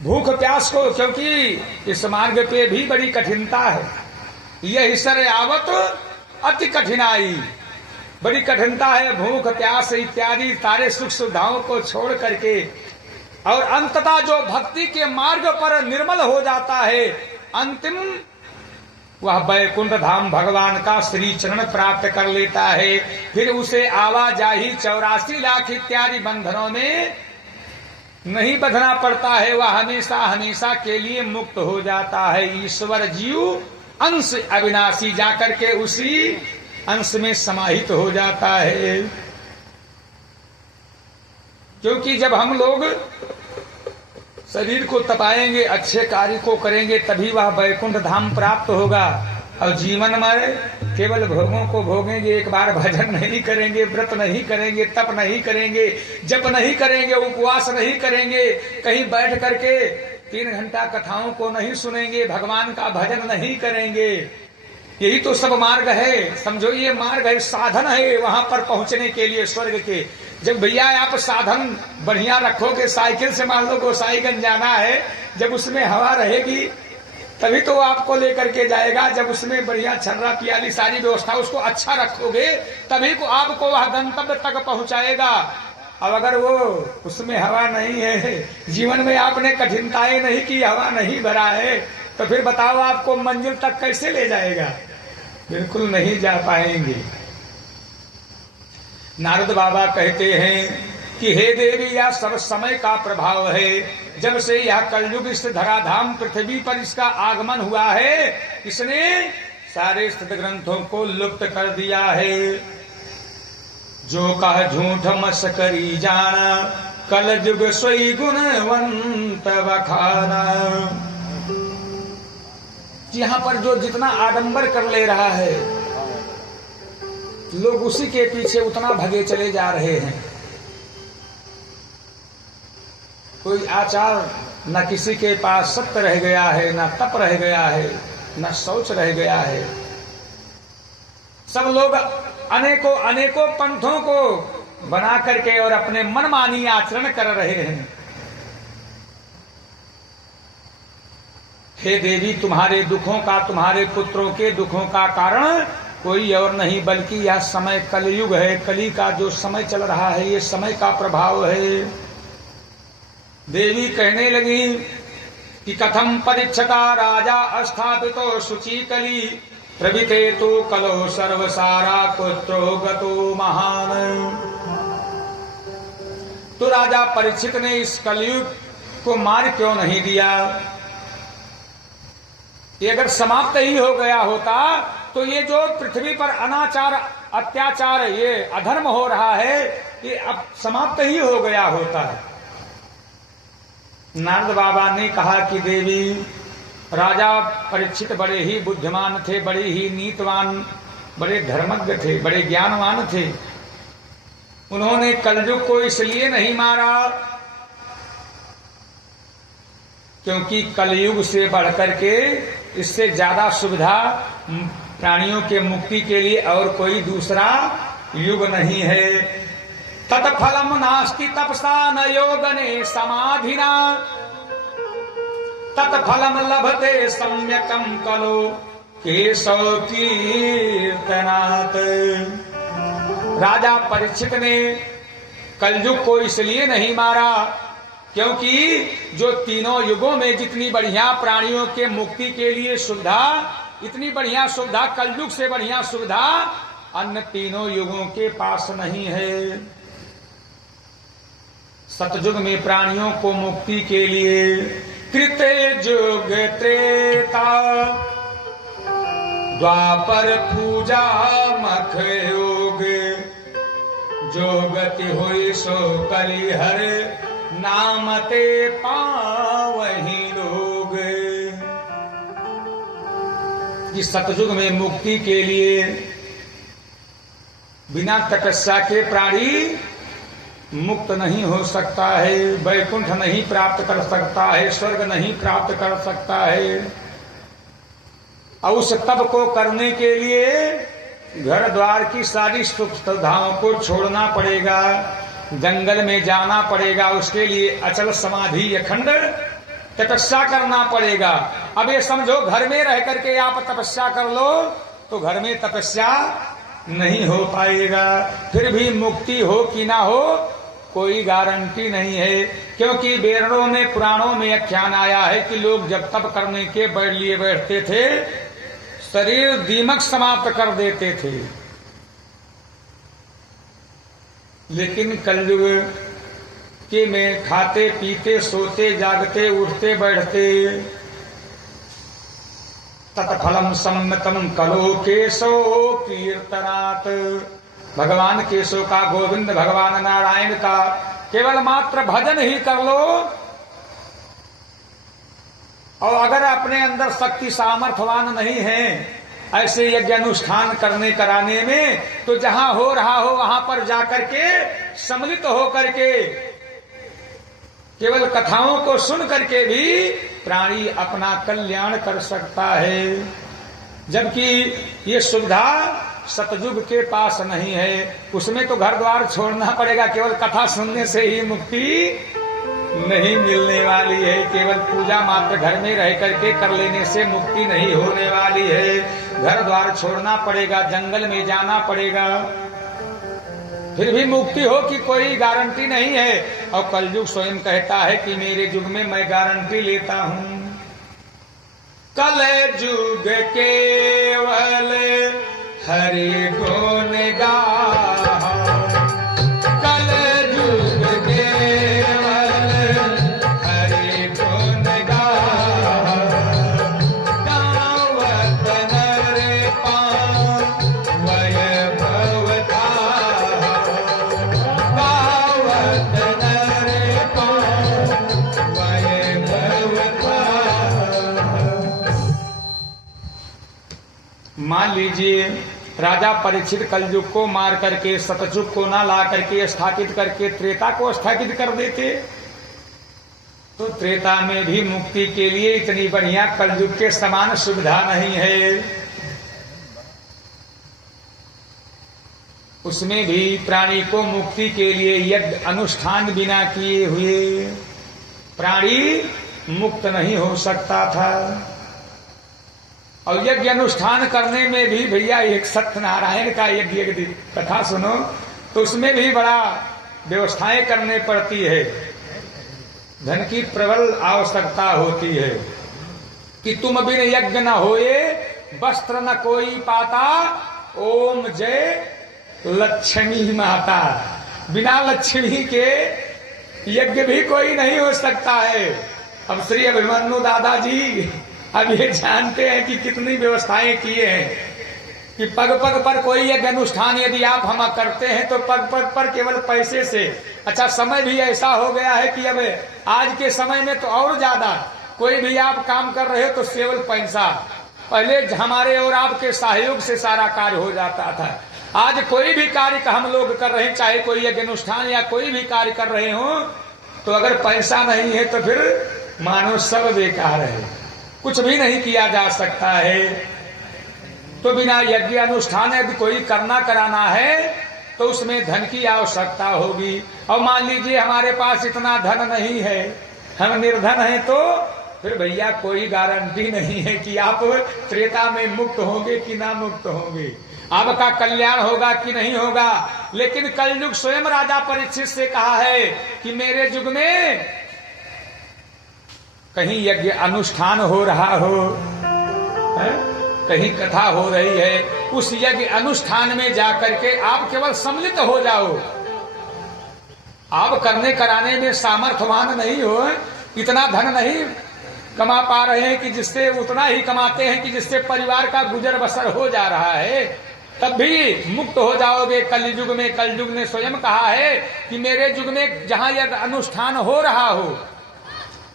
भूख प्यास को, क्योंकि इस मार्ग पे भी बड़ी कठिनता है। यह सर आवत अति कठिनाई, बड़ी कठिनता है। भूख प्यास इत्यादि सारे सुख सुविधाओं को छोड़ करके और अंततः जो भक्ति के मार्ग पर निर्मल हो जाता है, अंतिम वह वैकुंठ धाम भगवान का श्री चरण प्राप्त कर लेता है। फिर उसे आवाजाही 84 लाख इत्यादि बंधनों में नहीं बंधना पड़ता है, वह हमेशा हमेशा के लिए मुक्त हो जाता है। ईश्वर जीव अंश अविनाशी जाकर के उसी अंश में समाहित हो जाता है। क्योंकि जब हम लोग शरीर को तपाएंगे, अच्छे कार्य को करेंगे, तभी वह वैकुंठ धाम प्राप्त होगा। और जीवन में केवल भोगों को भोगेंगे, एक बार भजन नहीं करेंगे, व्रत नहीं करेंगे, तप नहीं करेंगे, जप नहीं करेंगे, उपवास नहीं करेंगे, कहीं बैठ करके 3 घंटा कथाओं को नहीं सुनेंगे, भगवान का भजन नहीं करेंगे, यही तो सब मार्ग है। समझो ये मार्ग है, साधन है वहां पर पहुंचने के लिए स्वर्ग के। जब भैया आप साधन बढ़िया रखोगे, साइकिल से मान लो गोसाईगंज जाना है, जब उसमें हवा रहेगी तभी तो आपको लेकर के जाएगा। जब उसमें बढ़िया छर्रा पियाली सारी व्यवस्था उसको अच्छा रखोगे तभी को आपको वह गंतव्य तक पहुंचाएगा। अब अगर वो उसमें हवा नहीं है, जीवन में आपने कठिनताएं नहीं की, हवा नहीं भरा है, तो फिर बताओ आपको मंजिल तक कैसे ले जाएगा? बिल्कुल नहीं जा पाएंगे। नारद बाबा कहते हैं कि हे देवी यह सब समय का प्रभाव है। जब से यह कलयुग इस धराधाम पृथ्वी पर इसका आगमन हुआ है, इसने सारे स्थित ग्रंथों को लुप्त कर दिया है। जो कह झूठ मस करी जाना, कल युग सोई गुणवंत बखाना। यहाँ पर जो जितना आडंबर कर ले रहा है, लोग उसी के पीछे उतना भगे चले जा रहे हैं। कोई आचार न किसी के पास सत्य रह गया है, न तप रह गया है, न शौच रह गया है। सब लोग अनेकों अनेकों पंथों को बना करके और अपने मनमानी आचरण कर रहे हैं। हे देवी तुम्हारे दुखों का, तुम्हारे पुत्रों के दुखों का कारण कोई और नहीं बल्कि यह समय कलयुग है। कली का जो समय चल रहा है ये समय का प्रभाव है। देवी कहने लगी कि कथम परीक्षता राजा अस्थापितो शुचि कली, प्रभृते तो कलो सर्वसारा पुत्रो गतो महान। तो राजा परीक्षित ने इस कलयुग को मार क्यों नहीं दिया? ये अगर समाप्त ही हो गया होता तो ये जो पृथ्वी पर अनाचार अत्याचार ये अधर्म हो रहा है ये अब समाप्त ही हो गया होता। नारद बाबा ने कहा कि देवी राजा परीक्षित बड़े ही बुद्धिमान थे, बड़े ही नीतवान, बड़े धर्मज्ञ थे, बड़े ज्ञानवान थे। उन्होंने कलयुग को इसलिए नहीं मारा क्योंकि कलयुग से बढ़कर के इससे ज्यादा सुविधा प्राणियों के मुक्ति के लिए और कोई दूसरा युग नहीं है। तत्फलम नास्ति तपसा न योगने समाधिना, तत्फलम लभते सम्यकम कलो केशव कीर्तनात्। राजा परीक्षित ने कलयुग को इसलिए नहीं मारा क्योंकि जो तीनों युगों में जितनी बढ़िया प्राणियों के मुक्ति के लिए सुविधा, इतनी बढ़िया सुविधा, कलयुग से बढ़िया सुविधा अन्य तीनों युगों के पास नहीं है। सतयुग में प्राणियों को मुक्ति के लिए कृते युग त्रेता द्वापर पूजा मख योग, जो गति हुई सो कलिहर नामते पावहि लोग। इस सतयुग में मुक्ति के लिए बिना तपस्या के प्राणी मुक्त नहीं हो सकता है, वैकुंठ नहीं प्राप्त कर सकता है, स्वर्ग नहीं प्राप्त कर सकता है। और उस तप को करने के लिए घर द्वार की सारी सुख सुविधाओं को छोड़ना पड़ेगा, जंगल में जाना पड़ेगा, उसके लिए अचल समाधि अखंड तपस्या करना पड़ेगा। अब ये समझो घर में रह करके आप तपस्या कर लो तो घर में तपस्या नहीं हो पाएगा, फिर भी मुक्ति हो कि ना हो कोई गारंटी नहीं है। क्योंकि वेदों में पुराणों में आख्यान आया है कि लोग जब तप करने के बैठते थे शरीर दीमक समाप्त कर देते थे, लेकिन कलयुग के में खाते पीते सोते जागते उठते बैठते तत्फलम सम्मतम कलो केशव कीर्तनात्। भगवान केशव का, गोविंद भगवान नारायण का केवल मात्र भजन ही कर लो, और अगर अपने अंदर शक्ति सामर्थ्यवान नहीं है ऐसे यज्ञ अनुष्ठान करने कराने में, तो जहां हो रहा हो वहां पर जाकर के सम्मिलित हो करके केवल कथाओं को सुन करके भी प्राणी अपना कल्याण कर सकता है। जबकि ये सुविधा सतयुग के पास नहीं है, उसमें तो घर द्वार छोड़ना पड़ेगा, केवल कथा सुनने से ही मुक्ति नहीं मिलने वाली है, केवल पूजा मात्र घर में रह करके कर लेने से मुक्ति नहीं होने वाली है। घर द्वार छोड़ना पड़ेगा, जंगल में जाना पड़ेगा, फिर भी मुक्ति हो कि कोई गारंटी नहीं है। और कलयुग स्वयं कहता है कि मेरे युग में मैं गारंटी लेता हूं। कलयुग केवल हरि गुण गाओ, कलयुग केवल हरि गुण गाओ, गावत नर पावै भव धाओ, गावत नर पावै भव धाओ। मान लीजिए राजा परीक्षित कलयुग को मार करके सतयुग को ना ला करके स्थापित करके त्रेता को स्थापित कर देते, तो त्रेता में भी मुक्ति के लिए इतनी बढ़िया कलयुग के समान सुविधा नहीं है। उसमें भी प्राणी को मुक्ति के लिए यज्ञ अनुष्ठान बिना किए हुए प्राणी मुक्त नहीं हो सकता था। और यज्ञ अनुष्ठान करने में भी भैया एक सत्यनारायण का यज्ञ कथा सुनो तो उसमें भी बड़ा व्यवस्थाएं करने पड़ती है, धन की प्रबल आवश्यकता होती है कि तुम बिन यज्ञ न होए वस्त्र न कोई पाता, ओम जय लक्ष्मी माता। बिना लक्ष्मी के यज्ञ भी कोई नहीं हो सकता है। अब श्री अभिमन्यु दादाजी अब ये जानते हैं कि कितनी व्यवस्थाएं किए हैं कि पग पग पर कोई यज्ञ अनुष्ठान यदि आप हम करते हैं तो पग पग पर केवल पैसे से। अच्छा, समय भी ऐसा हो गया है कि अब आज के समय में तो और ज्यादा कोई भी आप काम कर रहे हो तो केवल पैसा, पहले हमारे और आपके सहयोग से सारा कार्य हो जाता था। आज कोई भी कार्य हम लोग कर रहे हैं, चाहे कोई यज्ञ अनुष्ठान या कोई भी कार्य कर रहे हो, तो अगर पैसा नहीं है तो फिर मानो सब बेकार है, कुछ भी नहीं किया जा सकता है। तो बिना यज्ञ अनुष्ठान यदि कोई करना कराना है तो उसमें धन की आवश्यकता होगी। और मान लीजिए हमारे पास इतना धन नहीं है, हम निर्धन हैं, तो फिर भैया कोई गारंटी नहीं है कि आप त्रेता में मुक्त होंगे कि ना मुक्त होंगे, आपका कल्याण होगा कि नहीं होगा। लेकिन कलयुग स्वयं राजा परीक्षित से कहा है कि मेरे युग में कहीं यज्ञ अनुष्ठान हो रहा हो, कहीं कथा हो रही है, उस यज्ञ अनुष्ठान में जाकर के आप केवल सम्मिलित हो जाओ। आप करने कराने में सामर्थ्यवान नहीं हो, इतना धन नहीं कमा पा रहे हैं कि जिससे उतना ही कमाते हैं कि जिससे परिवार का गुजर बसर हो जा रहा है, तब भी मुक्त हो जाओगे कलयुग में। कलयुग ने स्वयं कहा है कि मेरे युग में जहां यज्ञ अनुष्ठान हो रहा हो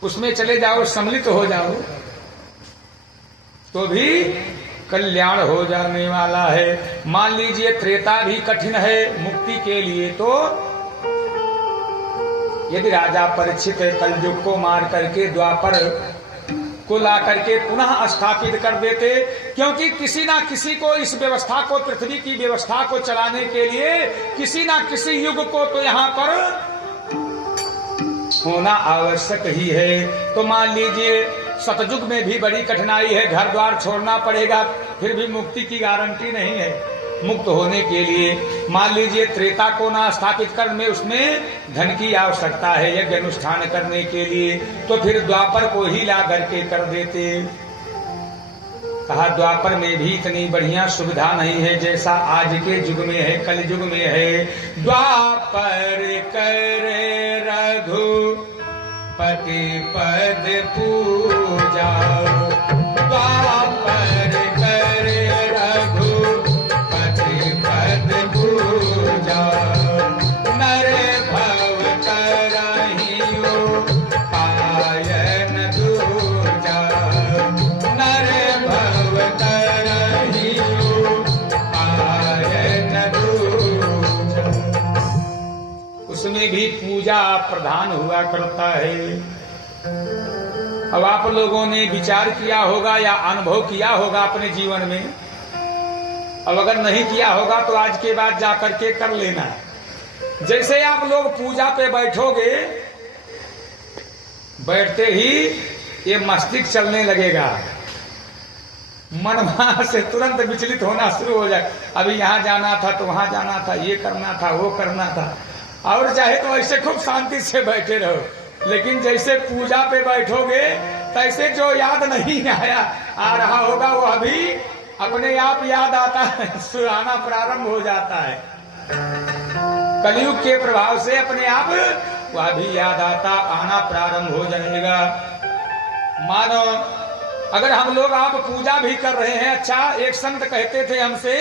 उसमें चले जाओ, सम्मिलित हो जाओ, तो भी कल्याण हो जाने वाला है। मान लीजिए त्रेता भी कठिन है मुक्ति के लिए, तो यदि राजा परीक्षित कलयुग को मार करके द्वापर को ला करके पुनः स्थापित कर देते, क्योंकि किसी ना किसी को इस व्यवस्था को, पृथ्वी की व्यवस्था को चलाने के लिए किसी ना किसी युग को तो यहाँ पर होना आवश्यक ही है। तो मान लीजिए सतयुग में भी बड़ी कठिनाई है, घर द्वार छोड़ना पड़ेगा, फिर भी मुक्ति की गारंटी नहीं है मुक्त होने के लिए। मान लीजिए त्रेता को ना स्थापित कर में उसमें धन की आवश्यकता है यज्ञ अनुष्ठान करने के लिए, तो फिर द्वापर को ही ला करके कर देते। कहा द्वापर में भी इतनी बढ़िया सुविधा नहीं है जैसा आज के युग में है, कल युग में है। द्वापर करे रघुपति पद पूजा, द्वापर करे रघुपति पद पूजा, नर भव करहियो पायन दूजा, नर भव करहियो पायन दूजा। उसमें भी पूजा प्रधान हुआ करता है। अब आप लोगों ने विचार किया होगा या अनुभव किया होगा अपने जीवन में, अब अगर नहीं किया होगा तो आज के बाद जाकर के कर लेना। जैसे आप लोग पूजा पे बैठोगे, बैठते ही ये मस्तिष्क चलने लगेगा, मन वहां से तुरंत विचलित होना शुरू हो जाए। अभी यहाँ जाना था तो वहां जाना था, ये करना था वो करना था, और चाहे तो ऐसे खूब शांति से बैठे रहो, लेकिन जैसे पूजा पे बैठोगे तैसे जो याद नहीं आ रहा होगा वो अभी अपने आप याद आता है, सुहाना प्रारंभ हो जाता है। कलयुग के प्रभाव से अपने आप वह भी याद आना प्रारंभ हो जाएगा। मानो अगर हम लोग आप पूजा भी कर रहे हैं, अच्छा एक संत कहते थे हमसे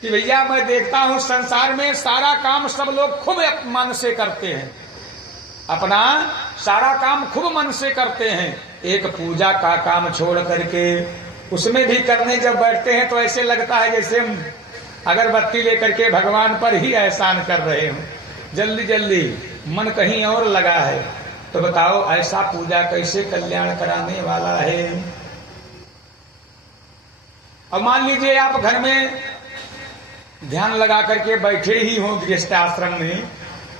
कि भैया मैं देखता हूं संसार में सारा काम सब लोग खूब मन से करते हैं, अपना सारा काम खूब मन से करते हैं, एक पूजा का काम छोड़ करके उसमें भी करने जब बैठते हैं तो ऐसे लगता है जैसे अगरबत्ती लेकर के भगवान पर ही एहसान कर रहे हो, जल्दी जल्दी मन कहीं और लगा है। तो बताओ ऐसा पूजा कैसे कल्याण कराने वाला है। अब मान लीजिए आप घर में ध्यान लगा करके बैठे ही हो गृहस्थ आश्रम में,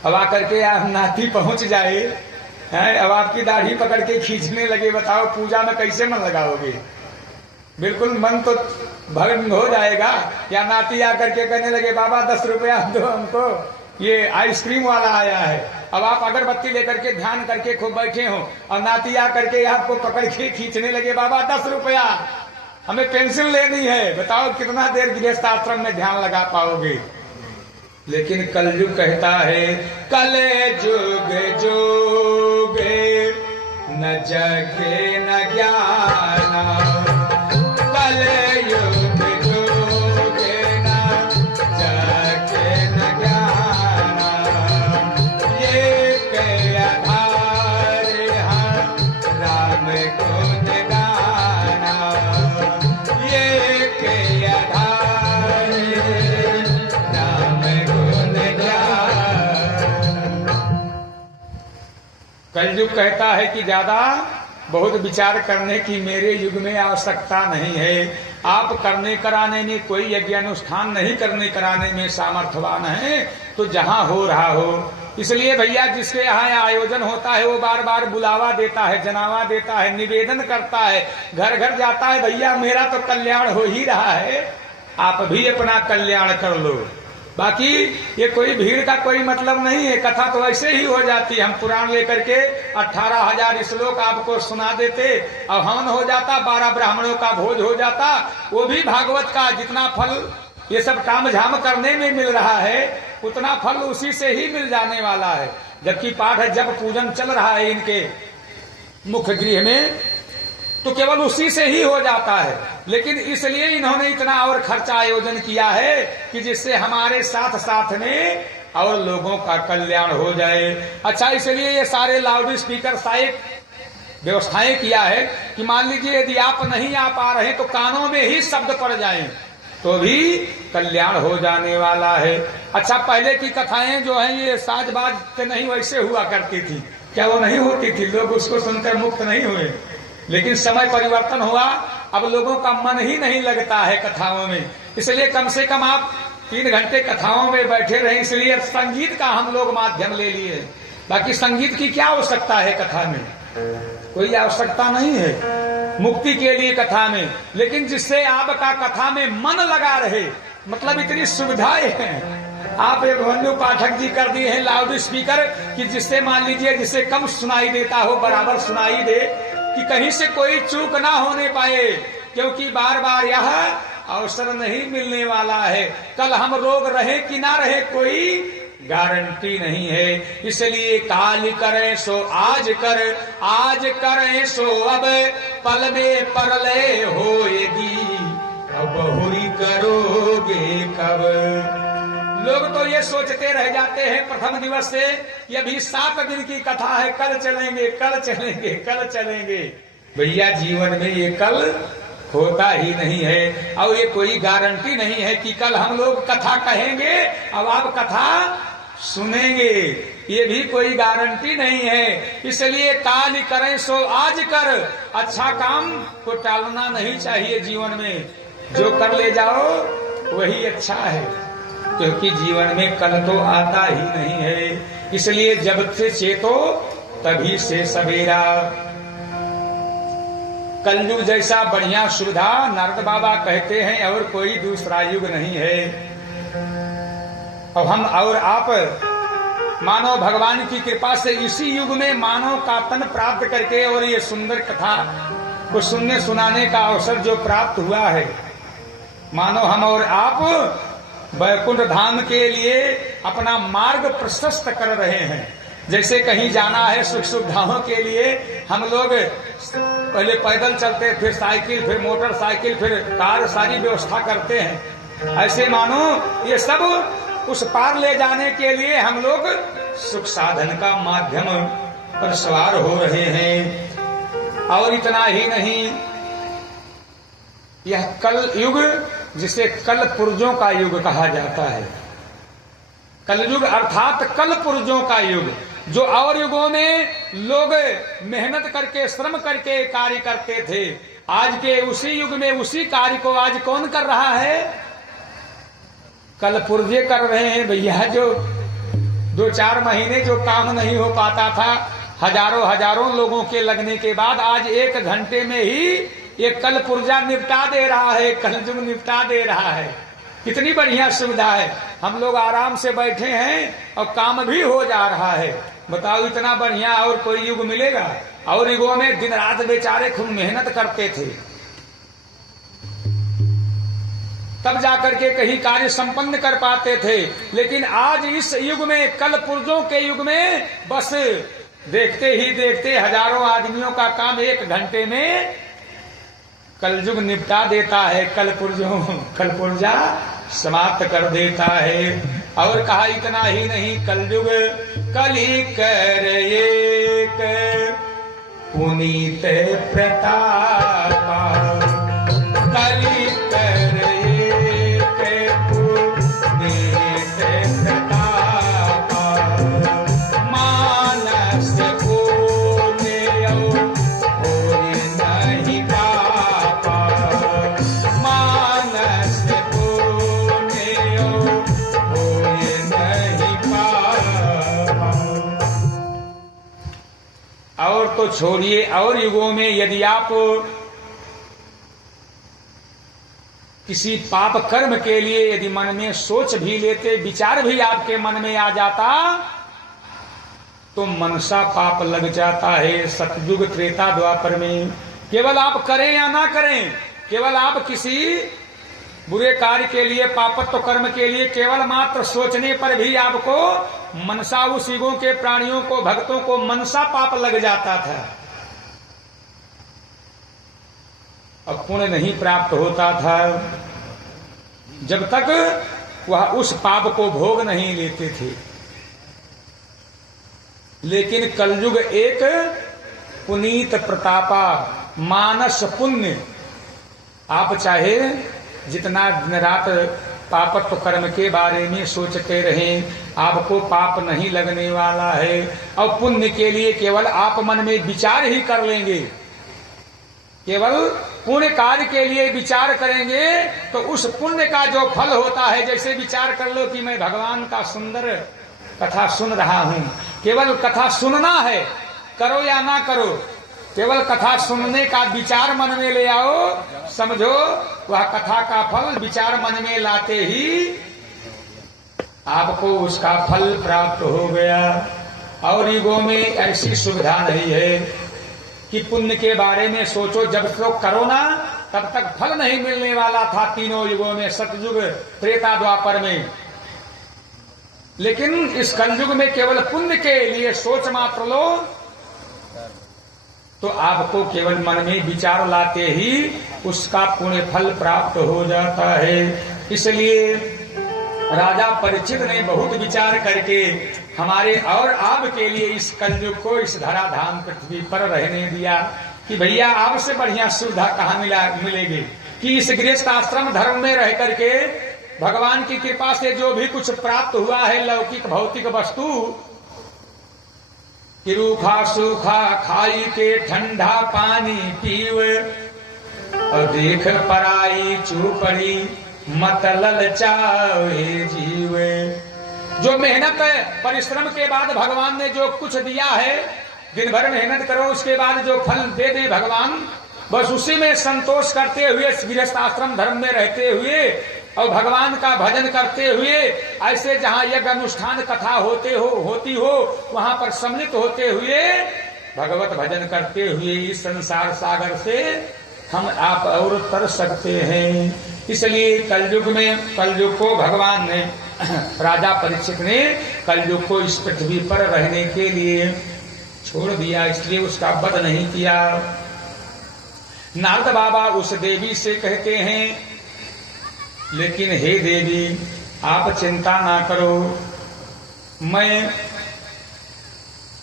अब आकर के आप नाती पहुंच जाए है, अब आपकी दाढ़ी पकड़ के खींचने लगे, बताओ पूजा में कैसे मन लगाओगे। बिल्कुल मन तो भंग हो जाएगा। या नाती आकर के कहने लगे बाबा 10 रुपया दो हमको, ये आइसक्रीम वाला आया है। अब आप अगरबत्ती लेकर के ध्यान करके खूब बैठे हो और नाती आकर के आपको पकड़ के खींचने लगे, बाबा 10 रुपया हमें पेंसिल लेनी है। बताओ कितना देर गृहस्थ आश्रम में ध्यान लगा पाओगे। लेकिन कलयुग कहता है कलयुग जोगे न जगे न ज्ञाना, कलयुग जोगे न जगे न ज्ञाना, ये के आधार राम गुण गाना, ये के आधार राम गुण गाना। कलयुग कहता है कि ज्यादा बहुत विचार करने की मेरे युग में आवश्यकता नहीं है। आप करने कराने में कोई यज्ञ अनुष्ठान नहीं करने कराने में सामर्थ्यवान है, तो जहां हो रहा हो। इसलिए भैया जिसके यहाँ आयोजन होता है वो बार बार बुलावा देता है, जनावा देता है, निवेदन करता है, घर घर जाता है, भैया मेरा तो कल्याण हो ही रहा है, आप भी अपना कल्याण कर लो। बाकी ये कोई भीड़ का कोई मतलब नहीं है, कथा तो ऐसे ही हो जाती है। हम पुराण लेकर के 18,000 श्लोक आपको सुना देते, अब हवन हो जाता, 12 ब्राह्मणों का भोज हो जाता, वो भी भागवत का जितना फल ये सब काम झाम करने में मिल रहा है उतना फल उसी से ही मिल जाने वाला है। जबकि पाठ जब पूजन चल रहा है इनके मुख्य गृह में तो केवल उसी से ही हो जाता है। लेकिन इसलिए इन्होंने इतना और खर्चा आयोजन किया है कि जिससे हमारे साथ साथ में और लोगों का कल्याण हो जाए। अच्छा, इसलिए ये सारे लाउड स्पीकर सहायक व्यवस्थाएं किया है कि मान लीजिए यदि आप नहीं आ पा रहे तो कानों में ही शब्द पड़ जाएं तो भी कल्याण हो जाने वाला है। अच्छा, पहले की कथाएं जो हैं ये साजबाज से नहीं वैसे हुआ करती थी, क्या वो नहीं होती थी? लोग उसको सुनकर मुक्त नहीं हुए, लेकिन समय परिवर्तन हुआ, अब लोगों का मन ही नहीं लगता है कथाओं में। इसलिए कम से कम आप 3 घंटे कथाओं में बैठे रहे, इसलिए संगीत का हम लोग माध्यम ले लिए। बाकी संगीत की क्या आवश्यकता है कथा में? कोई आवश्यकता नहीं है मुक्ति के लिए कथा में, लेकिन जिससे आपका कथा में मन लगा रहे, मतलब इतनी सुविधाएं हैं। आप एक अभिमन्यु पाठक जी कर दिए हैं लाउड स्पीकर कि जिससे मान लीजिए जिससे कम सुनाई देता हो बराबर सुनाई दे, कि कहीं से कोई चूक ना होने पाए, क्योंकि बार बार यह अवसर नहीं मिलने वाला है। कल हम लोग रहे कि ना रहे कोई गारंटी नहीं है। इसलिए काल करे सो आज कर, आज करे सो अब, पल में परलय होएगी, अब बहुरी करोगे कब। लोग तो ये सोचते रह जाते हैं प्रथम दिवस से कि अभी 7 दिन की कथा है, कल चलेंगे, कल चलेंगे, कल चलेंगे। भैया जीवन में ये कल होता ही नहीं है, और ये कोई गारंटी नहीं है कि कल हम लोग कथा कहेंगे अब आप कथा सुनेंगे, ये भी कोई गारंटी नहीं है। इसलिए काल करें सो आज कर, अच्छा काम को टालना नहीं चाहिए जीवन में, जो कर ले जाओ वही अच्छा है, क्योंकि जीवन में कल तो आता ही नहीं है। इसलिए जब से चेतो तभी से सवेरा। कलयुग जैसा बढ़िया सुविधा नारद बाबा कहते हैं और कोई दूसरा युग नहीं है। अब हम और आप मानव भगवान की कृपा से इसी युग में मानव का तन प्राप्त करके और ये सुंदर कथा को सुनने सुनाने का अवसर जो प्राप्त हुआ है, मानो हम और आप वैकुंठ धाम के लिए अपना मार्ग प्रशस्त कर रहे हैं। जैसे कहीं जाना है सुख सुविधाओं के लिए हम लोग पहले पैदल चलते, फिर साइकिल, फिर मोटरसाइकिल, फिर कार, सारी व्यवस्था करते हैं। ऐसे मानो ये सब उस पार ले जाने के लिए हम लोग सुख साधन का माध्यम पर सवार हो रहे हैं। और इतना ही नहीं, यह कल युग जिसे कल पुर्जों का युग कहा जाता है, कलयुग अर्थात कल पुर्जों का युग, जो और युगों में लोग मेहनत करके श्रम करके कार्य करते थे, आज के उसी युग में उसी कार्य को आज कौन कर रहा है? कल पुर्जे कर रहे हैं भैया। जो 2-4 महीने जो काम नहीं हो पाता था हजारों लोगों के लगने के बाद आज 1 घंटे में ही ये कल पुर्जा निपटा दे रहा है, कलयुग निपटा दे रहा है। कितनी बढ़िया सुविधा है, हम लोग आराम से बैठे हैं और काम भी हो जा रहा है। बताओ इतना बढ़िया और कोई युग मिलेगा? और युगों में दिन रात बेचारे खूब मेहनत करते थे, तब जाकर के कहीं कार्य संपन्न कर पाते थे। लेकिन आज इस युग में, कल पुर्जों के युग में, बस देखते ही देखते हजारों आदमियों का काम 1 घंटे में कलयुग निपटा देता है, कल पुर्जा समाप्त कर देता है। और कहा इतना ही नहीं, कलयुग कली कर एक पुनीत प्रतापा, कली कर नहीं और तो छोड़िए, और युगों में यदि आप किसी पाप कर्म के लिए यदि मन में सोच भी लेते, विचार भी आपके मन में आ जाता, तो मनसा पाप लग जाता है। सतयुग त्रेता द्वापर में केवल आप करें या ना करें, केवल आप किसी बुरे कार्य के लिए, पापत्व कर्म के लिए केवल मात्र सोचने पर भी आपको मनसा, उस युगों के प्राणियों को, भक्तों को मनसा पाप लग जाता था। अब पुण्य नहीं प्राप्त होता था जब तक वह उस पाप को भोग नहीं लेते थे। लेकिन कलयुग एक पुनीत प्रतापा मानस पुण्य, आप चाहे जितना दिन रात पापत्व कर्म के बारे में सोचते रहें, आपको पाप नहीं लगने वाला है। और पुण्य के लिए केवल आप मन में विचार ही कर लेंगे, केवल पुण्य कार्य के लिए विचार करेंगे तो उस पुण्य का जो फल होता है, जैसे विचार कर लो कि मैं भगवान का सुंदर कथा सुन रहा हूं, केवल कथा सुनना है, करो या ना करो, केवल कथा सुनने का विचार मन में ले आओ, समझो वह कथा का फल विचार मन में लाते ही आपको उसका फल प्राप्त हो गया। और युगों में ऐसी सुविधा नहीं है कि पुण्य के बारे में सोचो, जब तक करो ना तब तक फल नहीं मिलने वाला था तीनों युगों में, सतयुग त्रेता द्वापर में। लेकिन इस कलयुग में केवल पुण्य के लिए सोच मात्र लो तो आपको केवल मन में विचार लाते ही उसका पुण्य फल प्राप्त हो जाता है। इसलिए राजा परीक्षित ने बहुत विचार करके हमारे और आपके लिए इस कलयुग को, इस धराधाम पृथ्वी पर रहने दिया कि भैया आपसे बढ़िया सुविधा कहाँ मिलेगी कि इस गृहस्थ आश्रम धर्म में रह करके भगवान की कृपा से जो भी कुछ प्राप्त हुआ है लौकिक भौतिक वस्तु, कि रूखा सूखा खाई के ठंडा पानी पीवे, और देख पराई चूपड़ी मत ललचावे जीवे। जो मेहनत परिश्रम के बाद भगवान ने जो कुछ दिया है, दिन भर मेहनत करो उसके बाद जो फल दे दे भगवान, बस उसी में संतोष करते हुए गृहस्थ आश्रम धर्म में रहते हुए और भगवान का भजन करते हुए, ऐसे जहाँ यज्ञ अनुष्ठान कथा होती हो वहां पर सम्मिलित होते हुए भगवत भजन करते हुए इस संसार सागर से हम आप और तर सकते हैं। इसलिए कलयुग को भगवान ने, राजा परीक्षित ने कलयुग को इस पृथ्वी पर रहने के लिए छोड़ दिया, इसलिए उसका वध नहीं किया। नारद बाबा उस देवी से कहते हैं, लेकिन हे देवी आप चिंता ना करो, मैं,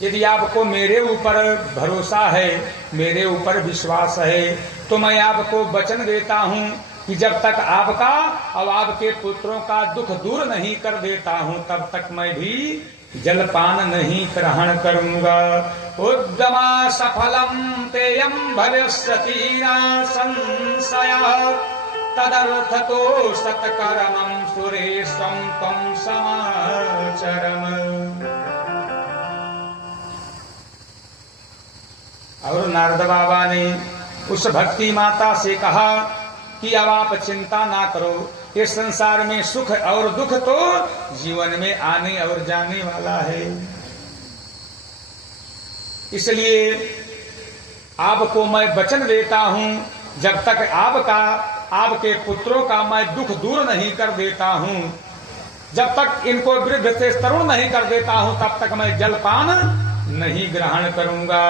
यदि आपको मेरे ऊपर भरोसा है, मेरे ऊपर विश्वास है, तो मैं आपको वचन देता हूं कि जब तक आपका और आपके पुत्रों का दुख दूर नहीं कर देता हूं तब तक मैं भी जलपान नहीं ग्रहण करूंगा। उद्यमा सफलम तेयम भविष्यतीना संशय, तदर्थ तो सत्कर्मं सुरेशं त्वं समाचरम्। और नारद बाबा ने उस भक्ति माता से कहा कि अब आप चिंता ना करो, इस संसार में सुख और दुख तो जीवन में आने और जाने वाला है, इसलिए आपको मैं वचन देता हूं जब तक आपके पुत्रों का मैं दुख दूर नहीं कर देता हूं, जब तक इनको वृद्ध से तरुण नहीं कर देता हूं तब तक मैं जलपान नहीं ग्रहण करूंगा।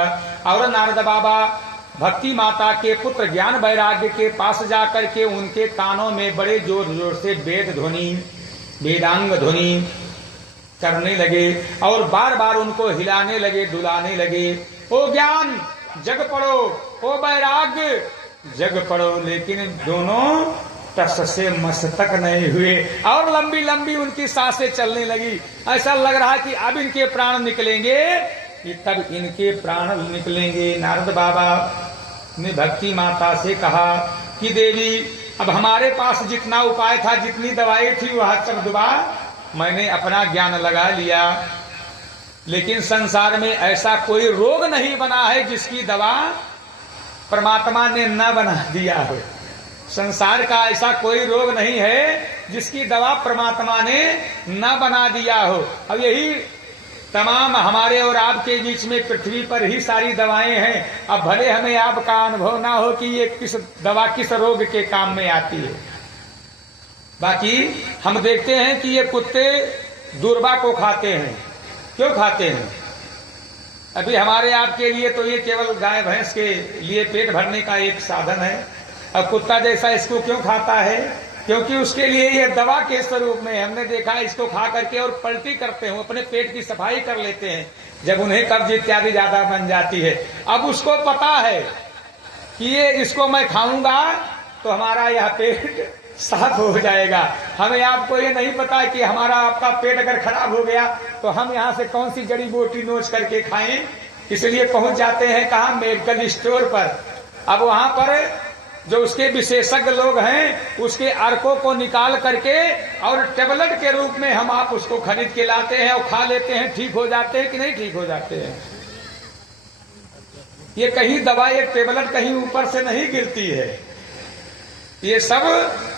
और नारद बाबा भक्ति माता के पुत्र ज्ञान वैराग्य के पास जाकर के उनके कानों में बड़े जोर जोर से वेदांग ध्वनि करने लगे और बार बार उनको हिलाने लगे, डुलाने लगे। ओ ज्ञान जग पड़ो, ओ वैराग्य जग पड़ो। लेकिन दोनों टस से मस्तक नहीं हुए और लंबी लंबी उनकी सांसें चलने लगी। ऐसा लग रहा कि अब इनके प्राण निकलेंगे, कि तब इनके प्राण निकलेंगे। नारद बाबा ने भक्ति माता से कहा कि देवी अब हमारे पास जितना उपाय था, जितनी दवाई थी वह सब दबा मैंने अपना ज्ञान लगा लिया, लेकिन संसार में ऐसा कोई रोग नहीं बना है जिसकी दवा परमात्मा ने न बना दिया हो। संसार का ऐसा कोई रोग नहीं है जिसकी दवा परमात्मा ने न बना दिया हो। अब यही तमाम हमारे और आपके बीच में पृथ्वी पर ही सारी दवाएं हैं। अब भले हमें आपका अनुभव ना हो कि ये किस दवा किस रोग के काम में आती है। बाकी हम देखते हैं कि ये कुत्ते दूर्वा को खाते हैं। क्यों खाते हैं? अभी हमारे आपके लिए तो ये केवल गाय भैंस के लिए पेट भरने का एक साधन है। अब कुत्ता जैसा इसको क्यों खाता है? क्योंकि उसके लिए ये दवा के स्वरूप में। हमने देखा इसको खा करके और पलटी करते हैं, अपने पेट की सफाई कर लेते हैं जब उन्हें कब्ज इत्यादि ज्यादा बन जाती है। अब उसको पता है कि ये इसको मैं खाऊंगा तो हमारा यह पेट साफ हो जाएगा। हमें आपको ये नहीं पता कि हमारा आपका पेट अगर खराब हो गया तो हम यहाँ से कौन सी जड़ी बूटी नोच करके खाएं। इसलिए पहुंच जाते हैं कहाँ? मेडिकल स्टोर पर। अब वहां पर जो उसके विशेषज्ञ लोग हैं उसके अर्कों को निकाल करके और टेबलेट के रूप में हम आप उसको खरीद के लाते हैं और खा लेते हैं। ठीक हो जाते हैं कि नहीं ठीक हो जाते हैं? ये कहीं दवा ये टेबलेट कहीं ऊपर से नहीं गिरती है। ये सब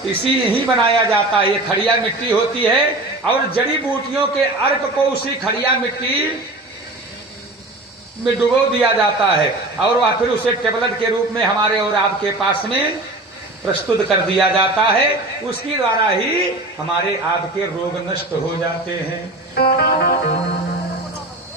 इसी ही बनाया जाता है। ये खड़िया मिट्टी होती है और जड़ी बूटियों के अर्क को उसी खड़िया मिट्टी में डुबो दिया जाता है और वह फिर उसे टेबलेट के रूप में हमारे और आपके पास में प्रस्तुत कर दिया जाता है। उसके द्वारा ही हमारे आपके रोग नष्ट हो जाते हैं।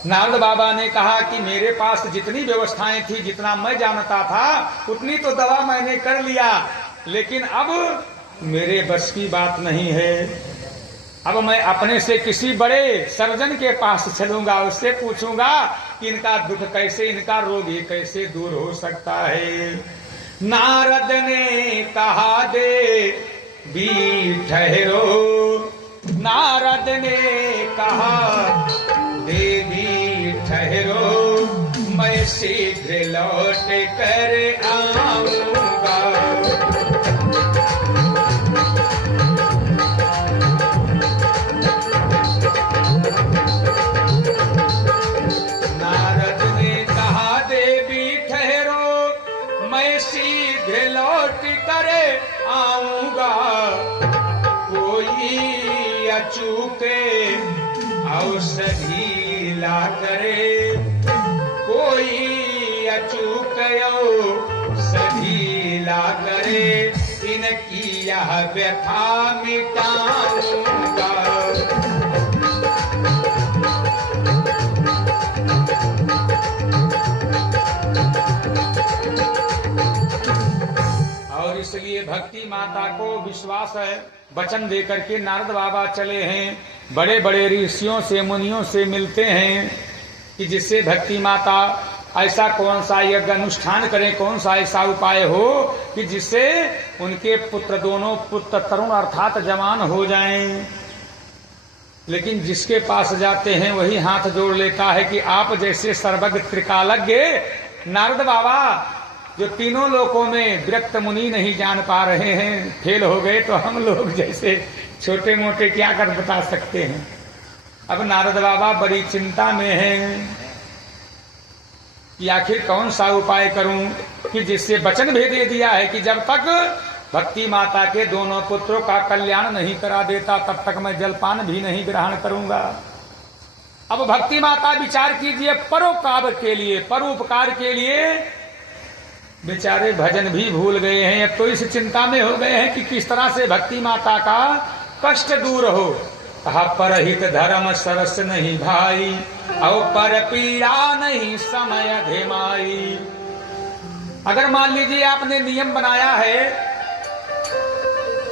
नारद बाबा ने कहा कि मेरे पास जितनी व्यवस्थाएं थी, जितना मैं जानता था उतनी तो दवा मैंने कर लिया, लेकिन अब मेरे बस की बात नहीं है। अब मैं अपने से किसी बड़े सर्जन के पास चलूंगा, उससे पूछूंगा कि इनका दुख कैसे, इनका रोग ये कैसे दूर हो सकता है। नारद ने कहा दे भी ठहरो, नारद ने कहा देवी ठहरो, मैं शीघ्र लौट कर आऊंगा। नारद ने कहा देवी ठहरो, मैं शीघ्र लौट कर आऊंगा। कोई अचूके औषधि ला करे, कोई अचूक औषधि ला करे, इनकी यह व्यथा मिटाऊंगा। और इसलिए भक्ति माता को विश्वास है, वचन दे करके नारद बाबा चले हैं। बड़े बड़े ऋषियों से मुनियों से मिलते हैं कि जिससे भक्ति माता ऐसा कौन सा यज्ञ अनुष्ठान करें, कौन सा ऐसा उपाय हो कि जिससे उनके पुत्र, दोनों पुत्र तरुण अर्थात जवान हो जाएं। लेकिन जिसके पास जाते हैं वही हाथ जोड़ लेता है कि आप जैसे सर्वज्ञ त्रिकालज्ञ नारद बाबा जो तीनों लोकों में विरक्त मुनि नहीं जान पा रहे हैं, फेल हो गए, तो हम लोग जैसे छोटे मोटे क्या कर बता सकते हैं। अब नारद बाबा बड़ी चिंता में हैं कि आखिर कौन सा उपाय करूं कि जिससे वचन भी दे दिया है कि जब तक भक्ति माता के दोनों पुत्रों का कल्याण नहीं करा देता तब तक मैं जलपान भी नहीं ग्रहण करूंगा। अब भक्ति माता विचार कीजिए, परोपकार के लिए, परोपकार के लिए बेचारे भजन भी भूल गए हैं। अब तो इस चिंता में हो गए हैं कि किस तरह से भक्ति माता का कष्ट दूर हो। कहा परहित धर्म सरस नहीं भाई, और पर पीड़ा नहीं समय धेमाई। अगर मान लीजिए आपने नियम बनाया है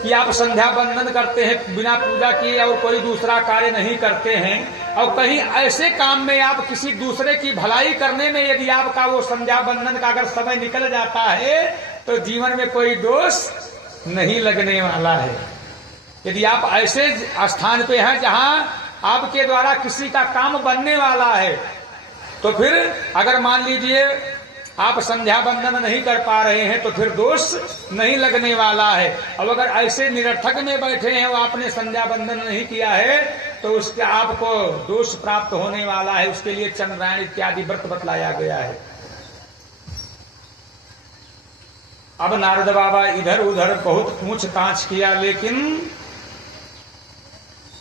कि आप संध्या बंदन करते हैं, बिना पूजा किए और कोई दूसरा कार्य नहीं करते हैं, और कहीं ऐसे काम में आप किसी दूसरे की भलाई करने में यदि आपका वो संध्या बंदन का अगर समय निकल जाता है तो जीवन में कोई दोष नहीं लगने वाला है। यदि आप ऐसे स्थान पे हैं जहां आपके द्वारा किसी का काम बनने वाला है, तो फिर अगर मान लीजिए आप संध्या बंदन नहीं कर पा रहे हैं तो फिर दोष नहीं लगने वाला है। अब अगर ऐसे निरर्थक में बैठे हैं और आपने संध्या बंदन नहीं किया है तो उसके आपको दोष प्राप्त होने वाला है, उसके लिए चंद्रायण इत्यादि व्रत बतलाया गया है। अब नारद बाबा इधर उधर बहुत पूछताछ किया, लेकिन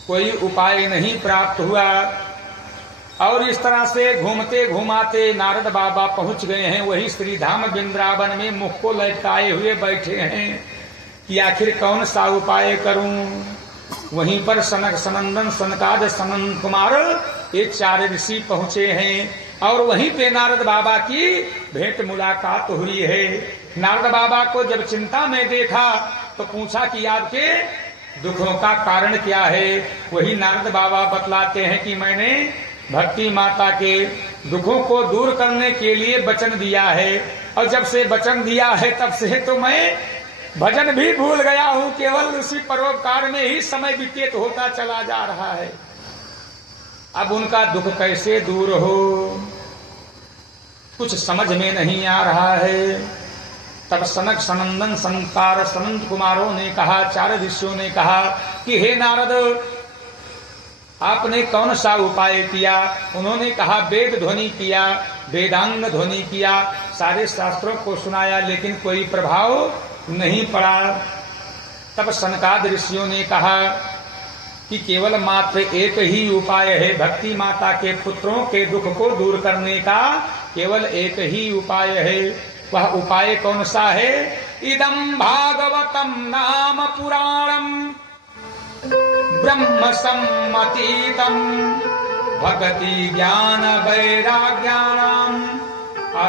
कोई उपाय नहीं प्राप्त हुआ। और इस तरह से घूमते घुमाते नारद बाबा पहुंच गए हैं वही श्रीधाम वृंदावन में, मुख को लटकाए हुए बैठे हैं कि आखिर कौन सा उपाय करूं। वहीं पर सनक सनंदन सनकाद सनंद कुमार ये 4 ऋषि पहुंचे हैं और वहीं पे नारद बाबा की भेंट मुलाकात हुई है। नारद बाबा को जब चिंता में देखा तो पूछा कि आपके दुखों का कारण क्या है। वही नारद बाबा बतलाते हैं कि मैंने भक्ति माता के दुखों को दूर करने के लिए वचन दिया है, और जब से वचन दिया है तब से तो मैं भजन भी भूल गया हूं, केवल उसी परोपकार में ही समय व्यतीत होता चला जा रहा है। अब उनका दुख कैसे दूर हो, कुछ समझ में नहीं आ रहा है। तब सनक सनंदन संतार सनंद कुमारों ने कहा, 4 ऋषियों ने कहा कि हे नारद, आपने कौन सा उपाय किया। उन्होंने कहा वेद ध्वनि किया, वेदांग ध्वनि किया, सारे शास्त्रों को सुनाया, लेकिन कोई प्रभाव नहीं पड़ा। तब सनकाद ऋषियों ने कहा कि केवल मात्र एक ही उपाय है, भक्ति माता के पुत्रों के दुख को दूर करने का केवल एक ही उपाय है। वह उपाय कौन सा है। इदम भागवतम नाम पुराणम ब्रह्म सम्मतीतम भक्ति ज्ञान वैराग्याणाम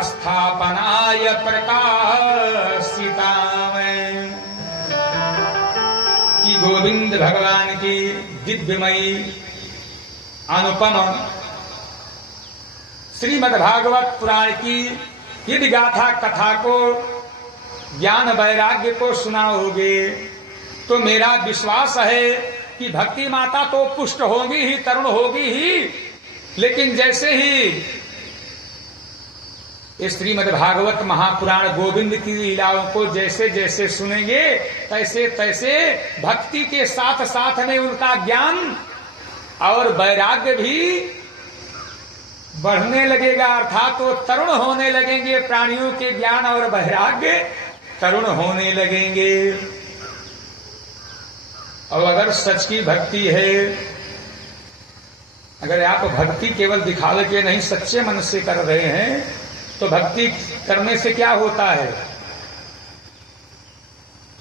स्थापनाय प्रकाशिताम। कि गोविंद भगवान की दिव्यमयी अनुपम श्रीमद् भागवत पुराण की यदि गाथा कथा को ज्ञान वैराग्य को सुनाओगे तो मेरा विश्वास है कि भक्ति माता तो पुष्ट होगी ही, तरुण होगी ही, लेकिन जैसे ही श्रीमद् भागवत महापुराण गोविंद की लीलाओं को जैसे जैसे सुनेंगे तैसे तैसे भक्ति के साथ साथ में उनका ज्ञान और वैराग्य भी बढ़ने लगेगा, अर्थात तो तरुण होने लगेंगे। प्राणियों के ज्ञान और वैराग्य तरुण होने लगेंगे। और अगर सच की भक्ति है, अगर आप भक्ति केवल दिखावे के नहीं सच्चे मन से कर रहे हैं, तो भक्ति करने से क्या होता है,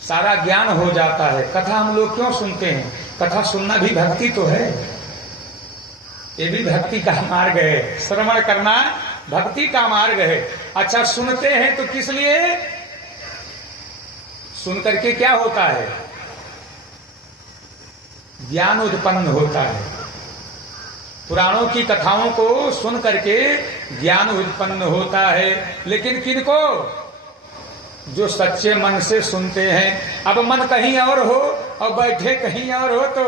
सारा ज्ञान हो जाता है। कथा हम लोग क्यों सुनते हैं, कथा सुनना भी भक्ति तो है, ये भी भक्ति का मार्ग है। श्रवण करना भक्ति का मार्ग है। अच्छा, सुनते हैं तो किस लिए, सुन करके क्या होता है, ज्ञान उत्पन्न होता है। पुराणों की कथाओं को सुन करके ज्ञान उत्पन्न होता है, लेकिन किनको, जो सच्चे मन से सुनते हैं। अब मन कहीं और हो और बैठे कहीं और हो तो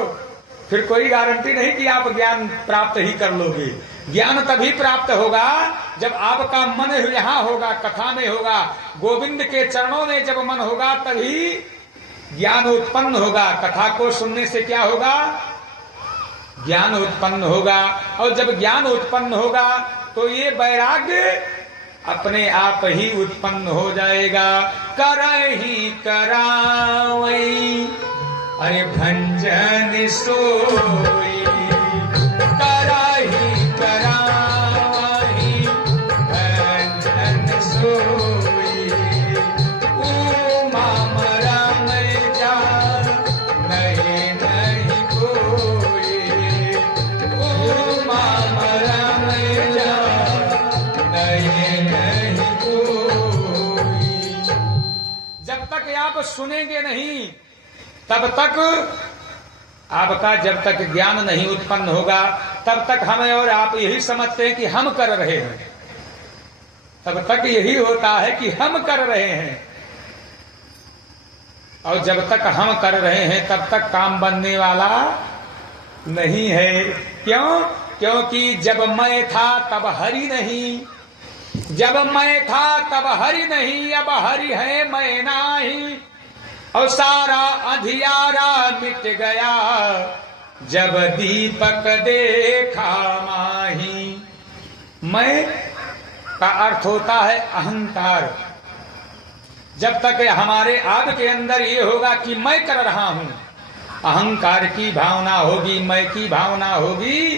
फिर कोई गारंटी नहीं कि आप ज्ञान प्राप्त ही कर लोगे। ज्ञान तभी प्राप्त होगा जब आपका मन यहाँ होगा, कथा में होगा, गोविंद के चरणों में जब मन होगा तभी ज्ञान उत्पन्न होगा। कथा को सुनने से क्या होगा, ज्ञान उत्पन्न होगा। और जब ज्ञान उत्पन्न होगा तो ये वैराग्य अपने आप ही उत्पन्न हो जाएगा। करहि करावई अरे भंजन सोई, करहि करावई भंजन सोई। उमा मरम जा नहीं नहीं कोई, उमा मरम जा नहीं नहीं कोई। जब तक आप सुनेंगे नहीं तब तक आपका, जब तक ज्ञान नहीं उत्पन्न होगा तब तक हमें और आप यही समझते हैं कि हम कर रहे हैं, तब तक यही होता है कि हम कर रहे हैं। और जब तक हम कर रहे हैं तब तक काम बनने वाला नहीं है। क्यों? क्योंकि जब मैं था तब हरि नहीं, जब मैं था तब हरि नहीं, अब हरि है मैं नाही। और सारा अंधियारा मिट गया जब दीपक देखा माही। मैं का अर्थ होता है अहंकार। जब तक हमारे आपके अंदर ये होगा कि मैं कर रहा हूं, अहंकार की भावना होगी, मैं की भावना होगी,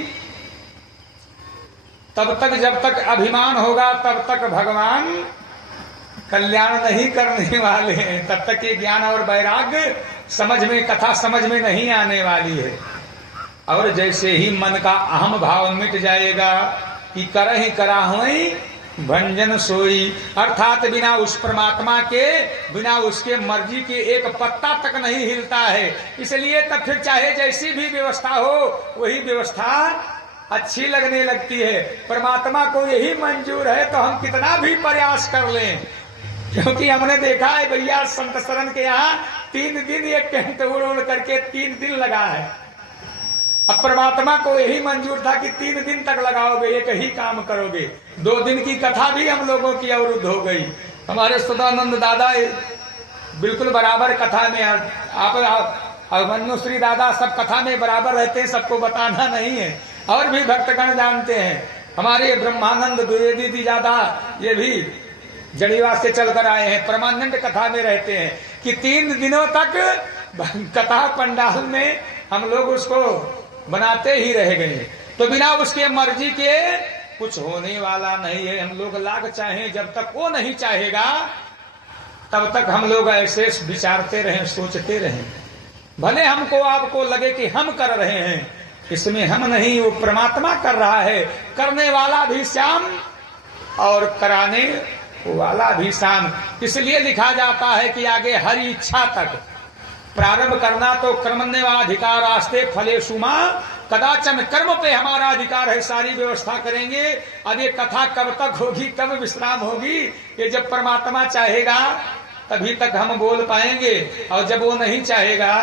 तब तक जब तक अभिमान होगा तब तक भगवान कल्याण नहीं करने वाले हैं। तब तक ये ज्ञान और वैराग्य समझ में, कथा समझ में नहीं आने वाली है। और जैसे ही मन का अहम भाव मिट जाएगा कि करहि कराहुई भंजन सोई, अर्थात बिना उस परमात्मा के, बिना उसके मर्जी के एक पत्ता तक नहीं हिलता है। इसलिए तब फिर चाहे जैसी भी व्यवस्था हो वही व्यवस्था अच्छी लगने लगती है। परमात्मा को यही मंजूर है तो हम कितना भी प्रयास कर लें, क्योंकि हमने देखा है भैया संत शरण के यहाँ 3 दिन एक टेंट उड़ उड़ करके 3 दिन लगा है। अब परमात्मा को यही मंजूर था कि 3 दिन तक लगाओगे, एक ही काम करोगे। 2 दिन की कथा भी हम लोगों की अवरुद्ध हो गई। हमारे सदानंद दादा बिल्कुल बराबर कथा में, आप अभिमन्यु श्री दादा सब कथा में बराबर रहते हैं, सबको बताना नहीं है। और भी भक्तगण जानते हैं। हमारे ब्रह्मानंद द्विवेदी जी दादा ये भी जड़ीवास से चलकर आए हैं, परमानंद कथा में रहते हैं कि 3 दिनों तक कथा पंडाल में हम लोग उसको बनाते ही रह गए। तो बिना उसके मर्जी के कुछ होने वाला नहीं है। हम लोग लाख चाहें, जब तक वो नहीं चाहेगा तब तक हम लोग ऐसे विचारते रहें, सोचते रहें। भले हमको आपको लगे कि हम कर रहे हैं, इसमें हम नहीं, वो परमात्मा कर रहा है। करने वाला भी श्याम और कराने वाला भी श्याम। इसलिए लिखा जाता है कि आगे हर इच्छा तक प्रारंभ करना तो कर्मण्येवाधिकार आस्ते फलेषु मां कदाचन, कर्म पे हमारा अधिकार है, सारी व्यवस्था करेंगे। अब ये कथा कब तक होगी, कब विश्राम होगी, ये जब परमात्मा चाहेगा तभी तक हम बोल पाएंगे, और जब वो नहीं चाहेगा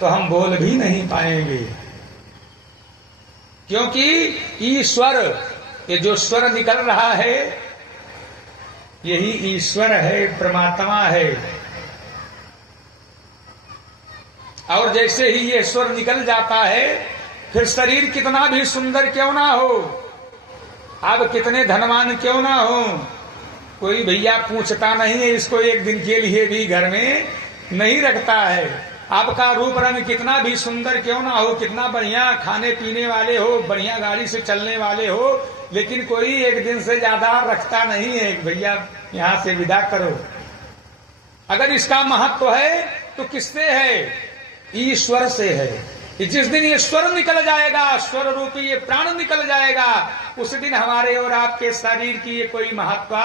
तो हम बोल भी नहीं पाएंगे। क्योंकि ईश्वर, ये जो स्वर निकल रहा है यही ईश्वर है, परमात्मा है। और जैसे ही ये स्वर निकल जाता है फिर शरीर कितना भी सुंदर क्यों ना हो, आप कितने धनवान क्यों ना हो, कोई भैया पूछता नहीं है, इसको एक दिन के लिए भी घर में नहीं रखता है। आपका रूप रंग कितना भी सुंदर क्यों ना हो, कितना बढ़िया खाने पीने वाले हो, बढ़िया गाड़ी से चलने वाले हो, लेकिन कोई एक दिन से ज्यादा रखता नहीं है। भैया यहाँ से विदा करो। अगर इसका महत्व है तो किससे है? ईश्वर से है। जिस दिन ये स्वर निकल जाएगा, स्वर रूपी ये प्राण निकल जाएगा, उस दिन हमारे और आपके शरीर की ये कोई महत्ता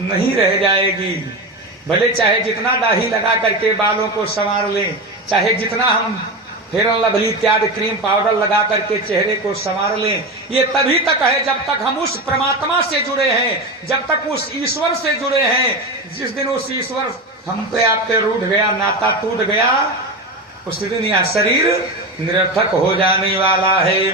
नहीं रह जाएगी। भले चाहे जितना दाढ़ी लगा करके बालों को संवार लें, चाहे जितना हम फेयर एंड लवली इत्यादि क्रीम पाउडर लगा करके चेहरे को संवार लें, ये तभी तक है जब तक हम उस परमात्मा से जुड़े हैं, जब तक उस ईश्वर से जुड़े हैं। जिस दिन उस ईश्वर हम पे आप पे रूठ गया, नाता टूट गया, उस दिन यह शरीर निरर्थक हो जाने वाला है।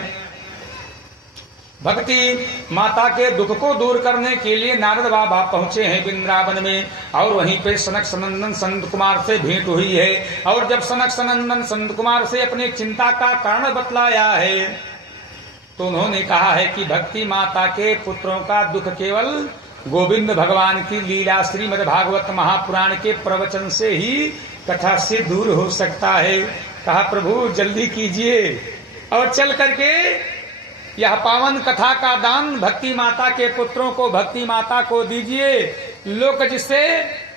भक्ति माता के दुख को दूर करने के लिए नारद बाबा पहुंचे हैं वृंदावन में, और वहीं पे सनक सनंदन संत कुमार से भेंट हुई है। और जब सनक सनंदन संत कुमार से अपने चिंता का कारण बतलाया है तो उन्होंने कहा है कि भक्ति माता के पुत्रों का दुख केवल गोविंद भगवान की लीला श्रीमद् भागवत महापुराण के प्रवचन से ही कथा से दूर हो सकता है। कहा प्रभु जल्दी कीजिए और चल करके यह पावन कथा का दान भक्ति माता के पुत्रों को, भक्ति माता को दीजिए। लोक जिससे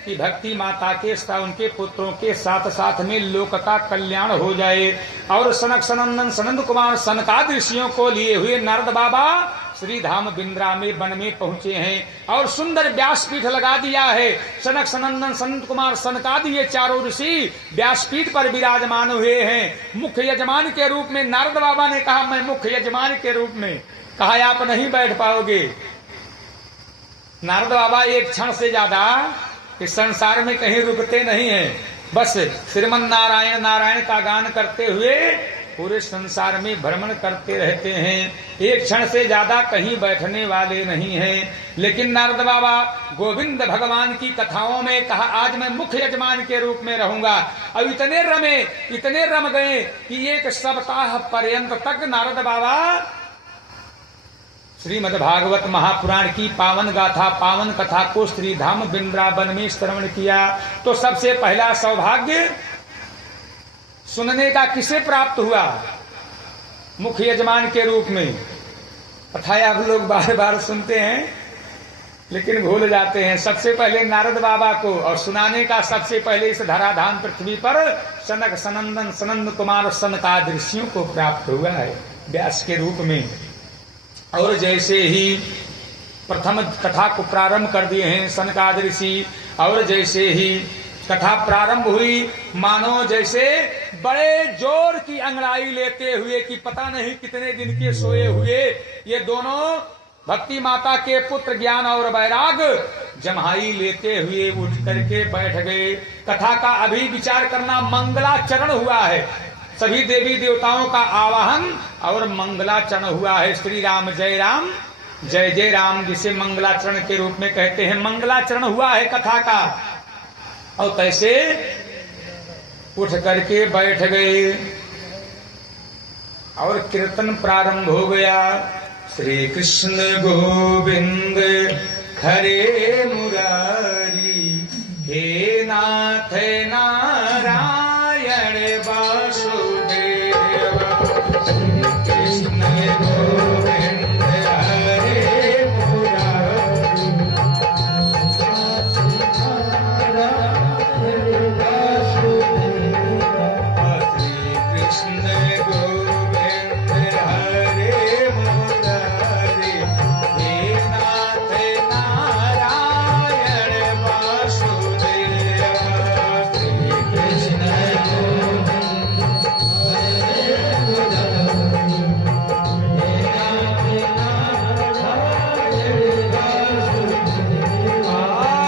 कि भक्ति माता के उनके पुत्रों के साथ साथ में लोक का कल्याण हो जाए। और सनक सनंदन सनंद कुमार सनकादि ऋषियों को लिए हुए नारद बाबा श्री धाम बिंद्रा में वन में पहुंचे हैं और सुंदर व्यासपीठ लगा दिया है। सनक सनंदन संत कुमार सनकादि ये चारों ऋषि व्यासपीठ पर विराजमान हुए हैं। मुख्य यजमान के रूप में नारद बाबा ने कहा मैं मुख्य यजमान के रूप में, कहा आप नहीं बैठ पाओगे। नारद बाबा एक क्षण से ज्यादा इस संसार में कहीं रुकते नहीं हैं, बस श्रीमन नारायण नारायण का गान करते हुए पूरे संसार में भ्रमण करते रहते हैं, एक क्षण से ज्यादा कहीं बैठने वाले नहीं हैं। लेकिन नारद बाबा गोविंद भगवान की कथाओं में कहा आज मैं मुख्य यजमान के रूप में रहूंगा। अब इतने रम गए कि एक सप्ताह पर्यंत तक नारद बाबा श्रीमद् भागवत महापुराण की पावन गाथा पावन कथा को श्रीधाम वृंदावन में श्रवण किया। तो सबसे पहला सौभाग्य सुनने का किसे प्राप्त हुआ? मुख्य यजमान के रूप में। अथाया आप लोग बार बार सुनते हैं लेकिन भूल जाते हैं। सबसे पहले नारद बाबा को, और सुनाने का सबसे पहले इस धराधाम पृथ्वी पर सनक सनंदन सनंद कुमार सनकादृशियों को प्राप्त हुआ है व्यास के रूप में। और जैसे ही प्रथम कथा को प्रारंभ कर दिए हैं सनकादृषि, और जैसे ही कथा प्रारंभ हुई मानो जैसे बड़े जोर की अंगड़ाई लेते हुए कि पता नहीं कितने दिन के सोए हुए ये दोनों भक्ति माता के पुत्र ज्ञान और वैराग जम्हाई लेते हुए उठ करके बैठ गए। कथा का अभी विचार करना मंगलाचरण हुआ है, सभी देवी देवताओं का आवाहन और मंगलाचरण हुआ है। श्री राम जय जय राम जिसे मंगलाचरण के रूप में कहते हैं, मंगलाचरण हुआ है कथा का। और कैसे उठ करके बैठ गए और कीर्तन प्रारंभ हो गया। श्री कृष्ण गोविंद हरे मुरारी, हे नाथ नारायण वासुदेव। श्री कृष्ण गोविंद हरे मुरारी, श्री कृष्ण गोविंद हरे मुरारी, हे नाथ नारायण वासुदेव। श्री कृष्ण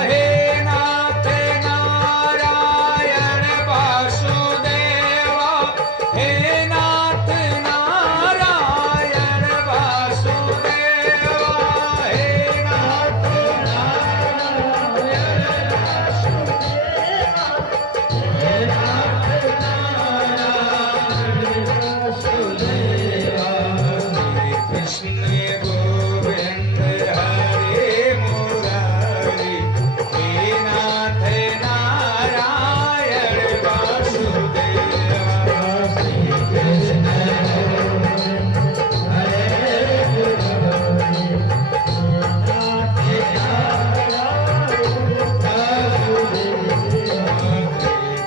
हे नाथ नारायण वासुदेव, हे नाथ नारायण वासुदेव, हे नाथ श्री कृष्ण गोविंद हरे मुरारी, हे नाथ नारायण वासुदेव। श्री कृष्ण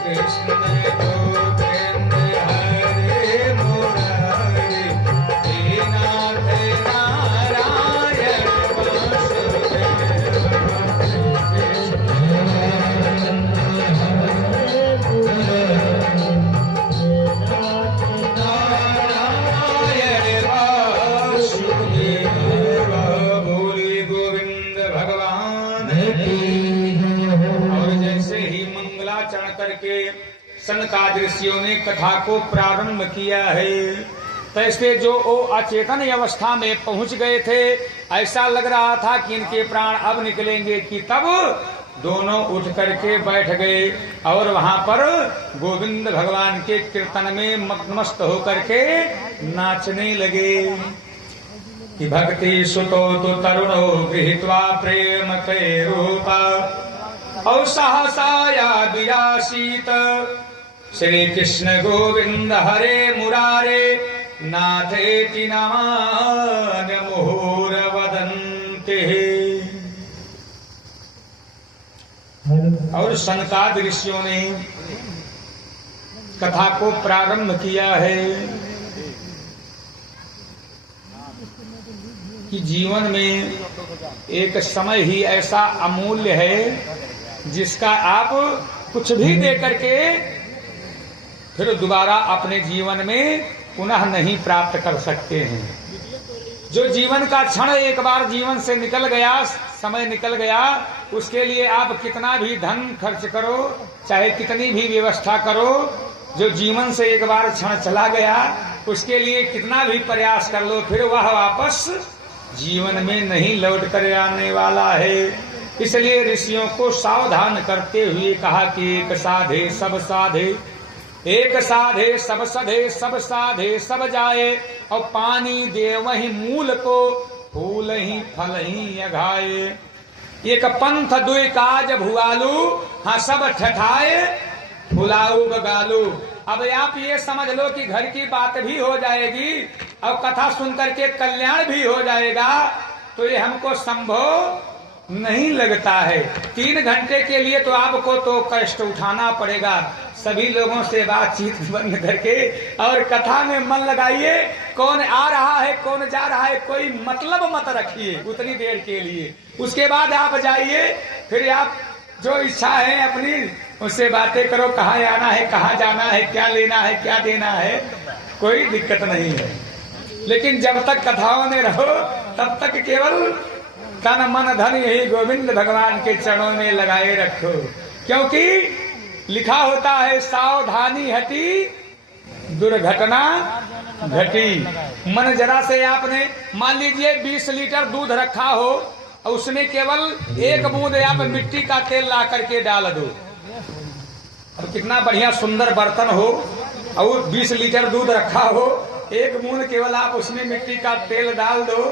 कृष्ण गोविंद हरे मुरारी, हे नाथ नारायण वासुदेव। नारायण वासुदेव। बोले गोविंद भगवान की। और जैसे ही मंगलाचरण करके सनकादृशियों ने कथा को प्रारंभ किया है, तैसे जो वो अचेतन अवस्था में पहुंच गए थे, ऐसा लग रहा था कि इनके प्राण अब निकलेंगे कि तब दोनों उठ करके बैठ गए और वहां पर गोविंद भगवान के कीर्तन में मस्त होकर के नाचने लगे। कि भक्ति सुतो तो तरुणो गृहीत्वा प्रेम के रूपा, और सहसाया विरासीत श्री कृष्ण गोविंद हरे मुरारे, नाथेति नमान मुहुर वदन्ते। और सनकाद ऋषियों ने कथा को प्रारंभ किया है कि जीवन में एक समय ही ऐसा अमूल्य है जिसका आप कुछ भी दे करके फिर दोबारा अपने जीवन में पुनः नहीं प्राप्त कर सकते हैं। जो जीवन का क्षण एक बार जीवन से निकल गया, समय निकल गया, उसके लिए आप कितना भी धन खर्च करो, चाहे कितनी भी व्यवस्था करो, जो जीवन से एक बार क्षण चला गया, उसके लिए कितना भी प्रयास कर लो, फिर वह वापस जीवन में नहीं लौट कर आने वाला है। इसलिए ऋषियों को सावधान करते हुए कहा कि एक साधे सब साधे, एक साधे सब सधे, सब साधे सब जाए, और पानी दे वही मूल को, फूल ही फल ही अघाए। एक पंथ दुई काज भुआलू, हाँ सब ठठाए फुलाऊ बगालू। अब आप ये समझ लो कि घर की बात भी हो जाएगी और कथा सुनकर के कल्याण भी हो जाएगा, तो ये हमको संभव नहीं लगता है। 3 घंटे के लिए तो आपको तो कष्ट उठाना पड़ेगा। सभी लोगों से बातचीत बंद करके और कथा में मन लगाइए। कौन आ रहा है, कौन जा रहा है, कोई मतलब मत रखिए उतनी देर के लिए। उसके बाद आप जाइए, फिर आप जो इच्छा है अपनी उससे बातें करो, कहाँ आना है, कहाँ जाना है, क्या लेना है, क्या देना है, कोई दिक्कत नहीं है। लेकिन जब तक कथाओं में रहो तब तक केवल तन मन धन यही गोविंद भगवान के चरणों में लगाए रखो, क्योंकि लिखा होता है सावधानी हटी दुर्घटना घटी। मन जरा से आपने मान लीजिए 20 लीटर दूध रखा हो और उसमें केवल 1 बूंद आप मिट्टी का तेल ला करके डाल दो, और कितना बढ़िया सुंदर बर्तन हो और 20 लीटर दूध रखा हो, 1 बूंद केवल आप उसमें मिट्टी का तेल डाल दो,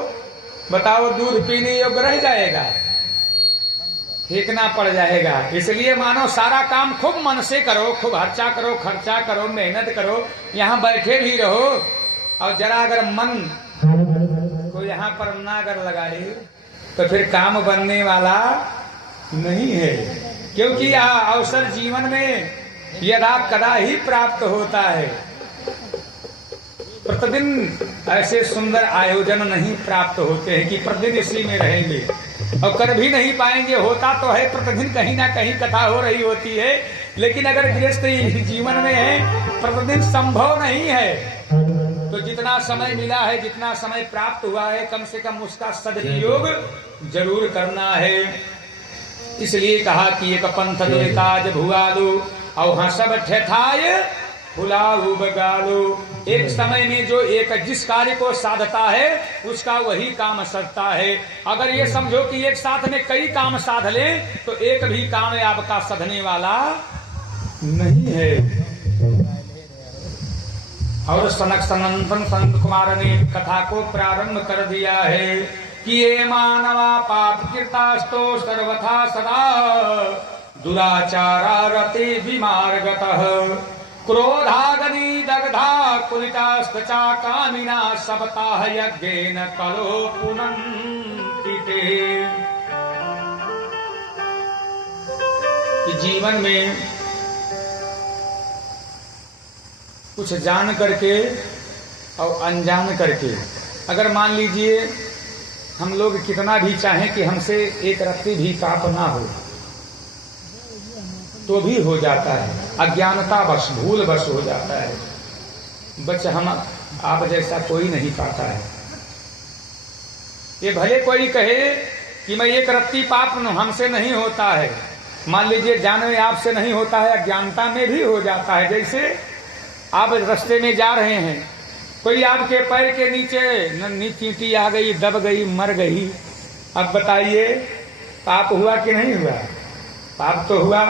बताओ दूध पीने योग्य रह जाएगा, फेंकना पड़ जाएगा। इसलिए मानो सारा काम खूब मन से करो, खूब खर्चा करो, मेहनत करो, यहाँ बैठे भी रहो, और जरा अगर मन को यहाँ पर ना अगर लगाए तो फिर काम बनने वाला नहीं है। क्योंकि यह अवसर जीवन में यदा कदा ही प्राप्त होता है। प्रतिदिन ऐसे सुंदर आयोजन नहीं प्राप्त होते हैं कि प्रतिदिन इसी में रहेंगे, और कर भी नहीं पाएंगे। होता तो है प्रतिदिन कहीं ना कहीं कथा हो रही होती है, लेकिन अगर गृहस्थ जीवन में है प्रतिदिन संभव नहीं है। तो जितना समय मिला है, जितना समय प्राप्त हुआ है, कम से कम उसका सदुपयोग जरूर करना है। इसलिए कहा कि एक पंथ दो काज भुआलू, और हाँ सब ठेठाए फुलाऊ बगालू। एक समय में जो एक जिस कार्य को साधता है उसका वही काम सधता है। अगर ये समझो कि एक साथ में कई काम साध ले तो एक भी काम आपका सधने वाला नहीं है। और सनक सनंदन संत कुमार ने कथा को प्रारंभ कर दिया है कि ये मानवा पाप कृतास्तो सर्वथा सदा दुराचारा रते विमार्गतः क्रोधाग्नि दग्धा कुलितास्तचा कामिना सबताः यज्ञेन कलो पुनन्ति ते। कि जीवन में कुछ जान करके और अनजान करके, अगर मान लीजिए हम लोग कितना भी चाहें कि हमसे एक रत्ती भी पाप ना हो तो भी हो जाता है, अज्ञानता बस भूल बस हो जाता है। बच हम आप जैसा कोई नहीं पाता है। ये भले कोई कहे कि मैं एक रत्ती पाप हमसे नहीं होता है, मान लीजिए जान में आपसे नहीं होता है, अज्ञानता में भी हो जाता है। जैसे आप रास्ते में जा रहे हैं, कोई आपके पैर के नीचे चींटी आ गई, दब गई, मर गई, अब बताइए पाप हुआ कि नहीं हुआ? पाप तो हुआ,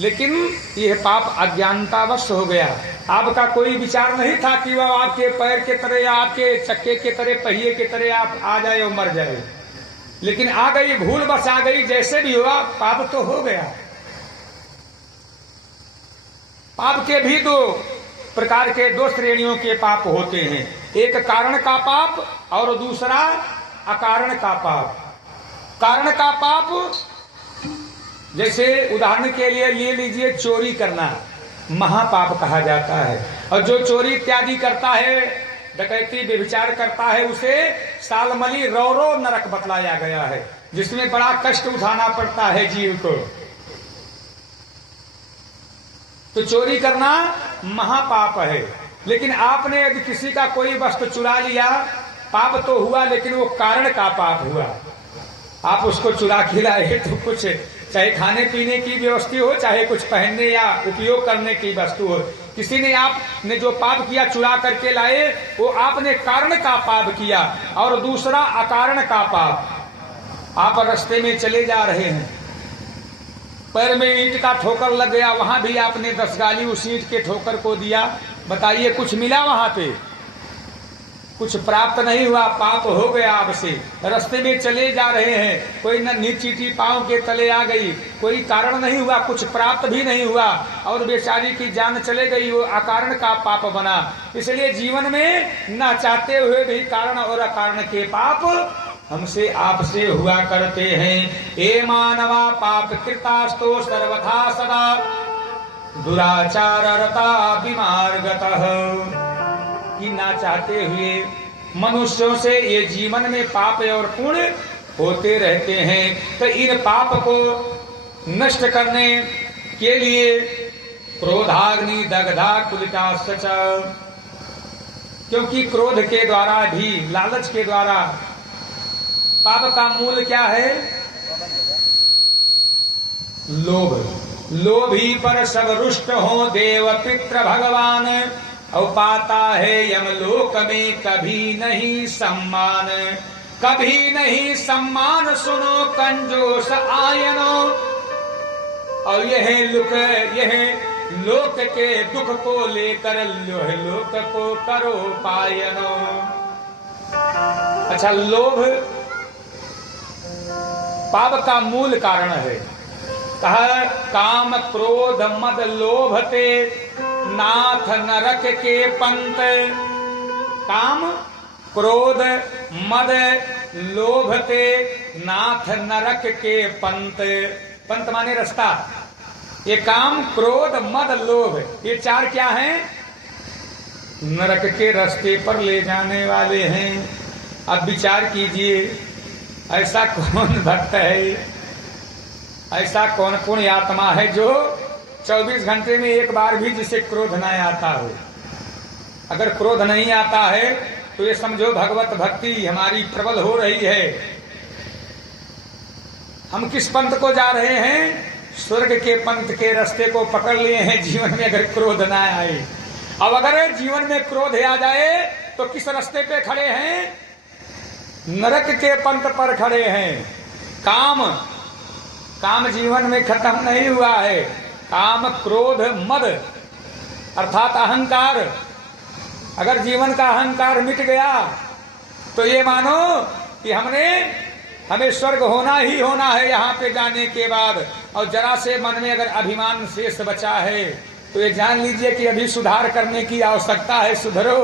लेकिन यह पाप अज्ञानतावश हो गया। आपका कोई विचार नहीं था कि वह आपके पैर के तरह या आपके चक्के के तरह, पहिए के तरह आप आ जाए और मर जाए, लेकिन आ गई, भूल बस आ गई। जैसे भी हुआ पाप तो हो गया। पाप के भी 2 प्रकार के 2 श्रेणियों के पाप होते हैं, एक कारण का पाप और दूसरा अकारण का पाप। कारण का पाप जैसे उदाहरण के लिए ले लीजिए, चोरी करना महापाप कहा जाता है, और जो चोरी इत्यादि करता है, डकैती व्यभिचार करता है, उसे सालमली रौरो नरक बतलाया गया है, जिसमें बड़ा कष्ट उठाना पड़ता है जीव को। तो चोरी करना महापाप है। लेकिन आपने यदि किसी का कोई वस्तु चुरा लिया, पाप तो हुआ, लेकिन वो कारण का पाप हुआ। आप उसको चुरा के लाए तो कुछ चाहे खाने पीने की व्यवस्था हो, चाहे कुछ पहनने या उपयोग करने की वस्तु हो। किसी ने आपने जो पाप किया चुरा करके लाए, वो आपने कारण का पाप किया, और दूसरा अकारण का पाप। आप रास्ते में चले जा रहे हैं, पैर में ईंट का ठोकर लग गया, वहां भी आपने 10 गाली उस ईंट के ठोकर को दिया। बताइए कुछ मिला वहां पे? कुछ प्राप्त नहीं हुआ, पाप हो गया आपसे। रास्ते में चले जा रहे हैं, कोई नन्ही चीटी पांव के तले आ गई, कोई कारण नहीं हुआ, कुछ प्राप्त भी नहीं हुआ, और बेचारी की जान चले गई, वो अकारण का पाप बना। इसलिए जीवन में न चाहते हुए भी कारण और अकारण के पाप हमसे आपसे हुआ करते हैं। ए मानवा पाप कृतास्तो सर्वथा सदा दुराचार रता विमार्गतः। कि ना चाहते हुए मनुष्यों से ये जीवन में पाप और पुण्य होते रहते हैं। तो इन पाप को नष्ट करने के लिए क्रोधाग्नि दग्धा कुलिता सच, क्योंकि क्रोध के द्वारा भी, लालच के द्वारा, पाप का मूल क्या है? लोभ। लोभी पर सब रुष्ट हो देव पितृ भगवान, और पाता है यमलोक में कभी नहीं सम्मान। कभी नहीं सम्मान सुनो कंजोस आयनो, और यह लोक के दुख को लेकर लोक को करो पायनो। अच्छा, लोभ पाप का मूल कारण है। कहा काम क्रोध मद लोभते नाथ नरक के पंत। काम क्रोध मद लोभते नाथ नरक के पंत। पंत माने रास्ता। ये काम क्रोध मद लोभ, ये 4 क्या हैं? नरक के रास्ते पर ले जाने वाले हैं। अब विचार कीजिए, ऐसा कौन भक्त है, ऐसा कौन पुण्य आत्मा है जो 24 घंटे में एक बार भी जिसे क्रोध न आता हो। अगर क्रोध नहीं आता है तो ये समझो भगवत भक्ति हमारी प्रबल हो रही है। हम किस पंथ को जा रहे हैं? स्वर्ग के पंथ के रास्ते को पकड़ लिए हैं, जीवन में अगर क्रोध ना आए। अब अगर जीवन में क्रोध आ जाए तो किस रास्ते पे खड़े हैं? नरक के पंथ पर खड़े हैं। काम जीवन में खत्म नहीं हुआ है। काम क्रोध मद अर्थात अहंकार, अगर जीवन का अहंकार मिट गया तो ये मानो कि हमें स्वर्ग होना ही होना है यहाँ पे जाने के बाद। और जरा से मन में अगर अभिमान शेष बचा है तो ये जान लीजिए कि अभी सुधार करने की आवश्यकता है। सुधरो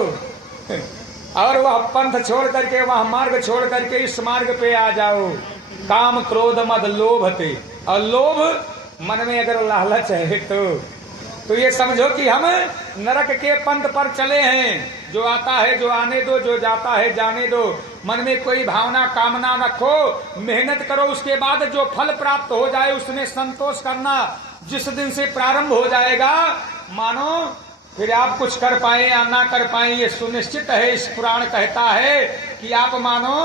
और वह पंथ छोड़ करके, वह मार्ग छोड़ करके इस मार्ग पे आ जाओ। काम क्रोध मद लोभते, और लोभ मन में अगर लालच है तो ये समझो कि हम नरक के पंथ पर चले हैं। जो आता है जो आने दो, जो जाता है जाने दो। मन में कोई भावना कामना रखो, मेहनत करो, उसके बाद जो फल प्राप्त हो जाए उसमें संतोष करना। जिस दिन से प्रारंभ हो जाएगा, मानो फिर आप कुछ कर पाए या ना कर पाए ये सुनिश्चित है। इस पुराण कहता है कि आप मानो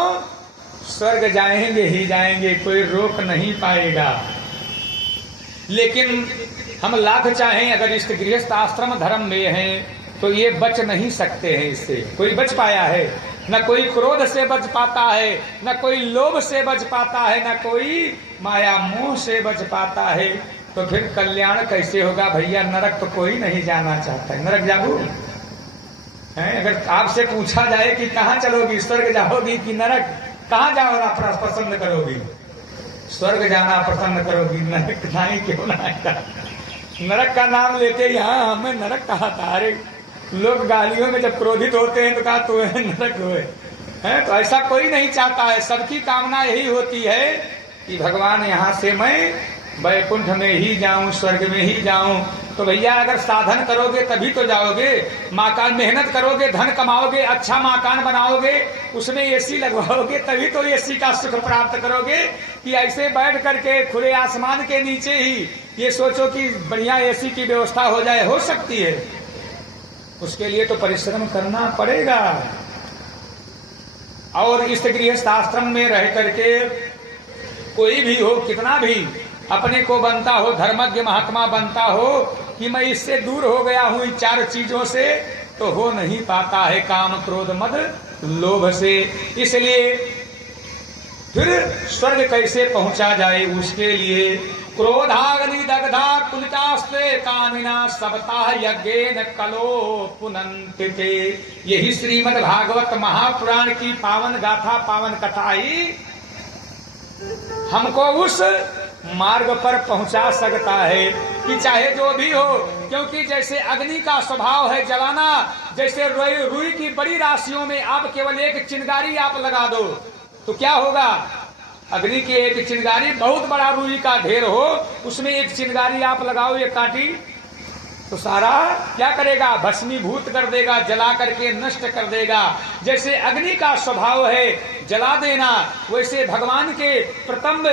स्वर्ग जाएंगे ही जाएंगे, कोई रोक नहीं पाएगा। लेकिन हम लाख चाहें, अगर इस गृहस्थ आश्रम धर्म में हैं तो ये बच नहीं सकते हैं। इससे कोई बच पाया है? न कोई क्रोध से बच पाता है, न कोई लोभ से बच पाता है, न कोई माया मोह से बच पाता है। तो फिर कल्याण कैसे होगा भैया? नरक तो कोई नहीं जाना चाहता है। नरक जाओ है? अगर आपसे पूछा जाए कि कहाँ चलोगी, स्वर्ग जाओगी कि नरक, कहाँ जाओ पसंद करोगी? स्वर्ग जाना पसंद करोगी, नरक नहीं क्यों ना आएगा? नरक का नाम लेते यहाँ हमें नरक कहा था। अरे लोग गालियों में जब क्रोधित होते हैं तो कहा तू है नरक हुए है। तो ऐसा कोई नहीं चाहता है। सबकी कामना यही होती है कि भगवान यहाँ से मैं वैकुंठ में ही जाऊं, स्वर्ग में ही जाऊं। तो भैया अगर साधन करोगे तभी तो जाओगे। मकान मेहनत करोगे, धन कमाओगे, अच्छा मकान बनाओगे, उसमें एसी लगवाओगे, तभी तो एसी का सुख प्राप्त करोगे। कि ऐसे बैठ करके खुले आसमान के नीचे ही ये सोचो कि बढ़िया एसी की व्यवस्था हो जाए, हो सकती है? उसके लिए तो परिश्रम करना पड़ेगा। और इस गृहस्थ आश्रम में रह करके कोई भी हो, कितना भी अपने को बनता हो धर्मज्ञ महात्मा बनता हो कि मैं इससे दूर हो गया हूं इन 4 चीजों से, तो हो नहीं पाता है काम क्रोध मद लोभ से। इसलिए फिर स्वर्ग कैसे पहुंचा जाए, उसके लिए क्रोधाग्नि दग्धा कुलितास्ते कामिना सप्ताह यज्ञेन कलो पुनन्तिते। यही श्रीमद् भागवत महापुराण की पावन गाथा पावन कथा ही हमको उस मार्ग पर पहुंचा सकता है कि चाहे जो भी हो। क्योंकि जैसे अग्नि का स्वभाव है जलाना, जैसे रुई की बड़ी राशियों में आप केवल एक चिंगारी आप लगा दो तो क्या होगा, अग्नि की एक चिंगारी बहुत बड़ा रुई का ढेर हो, उसमें एक चिंगारी आप लगाओ एक कांटी, तो सारा क्या करेगा, भस्मीभूत कर देगा, जला करके नष्ट कर देगा। जैसे अग्नि का स्वभाव है जला देना, वैसे भगवान के प्रथम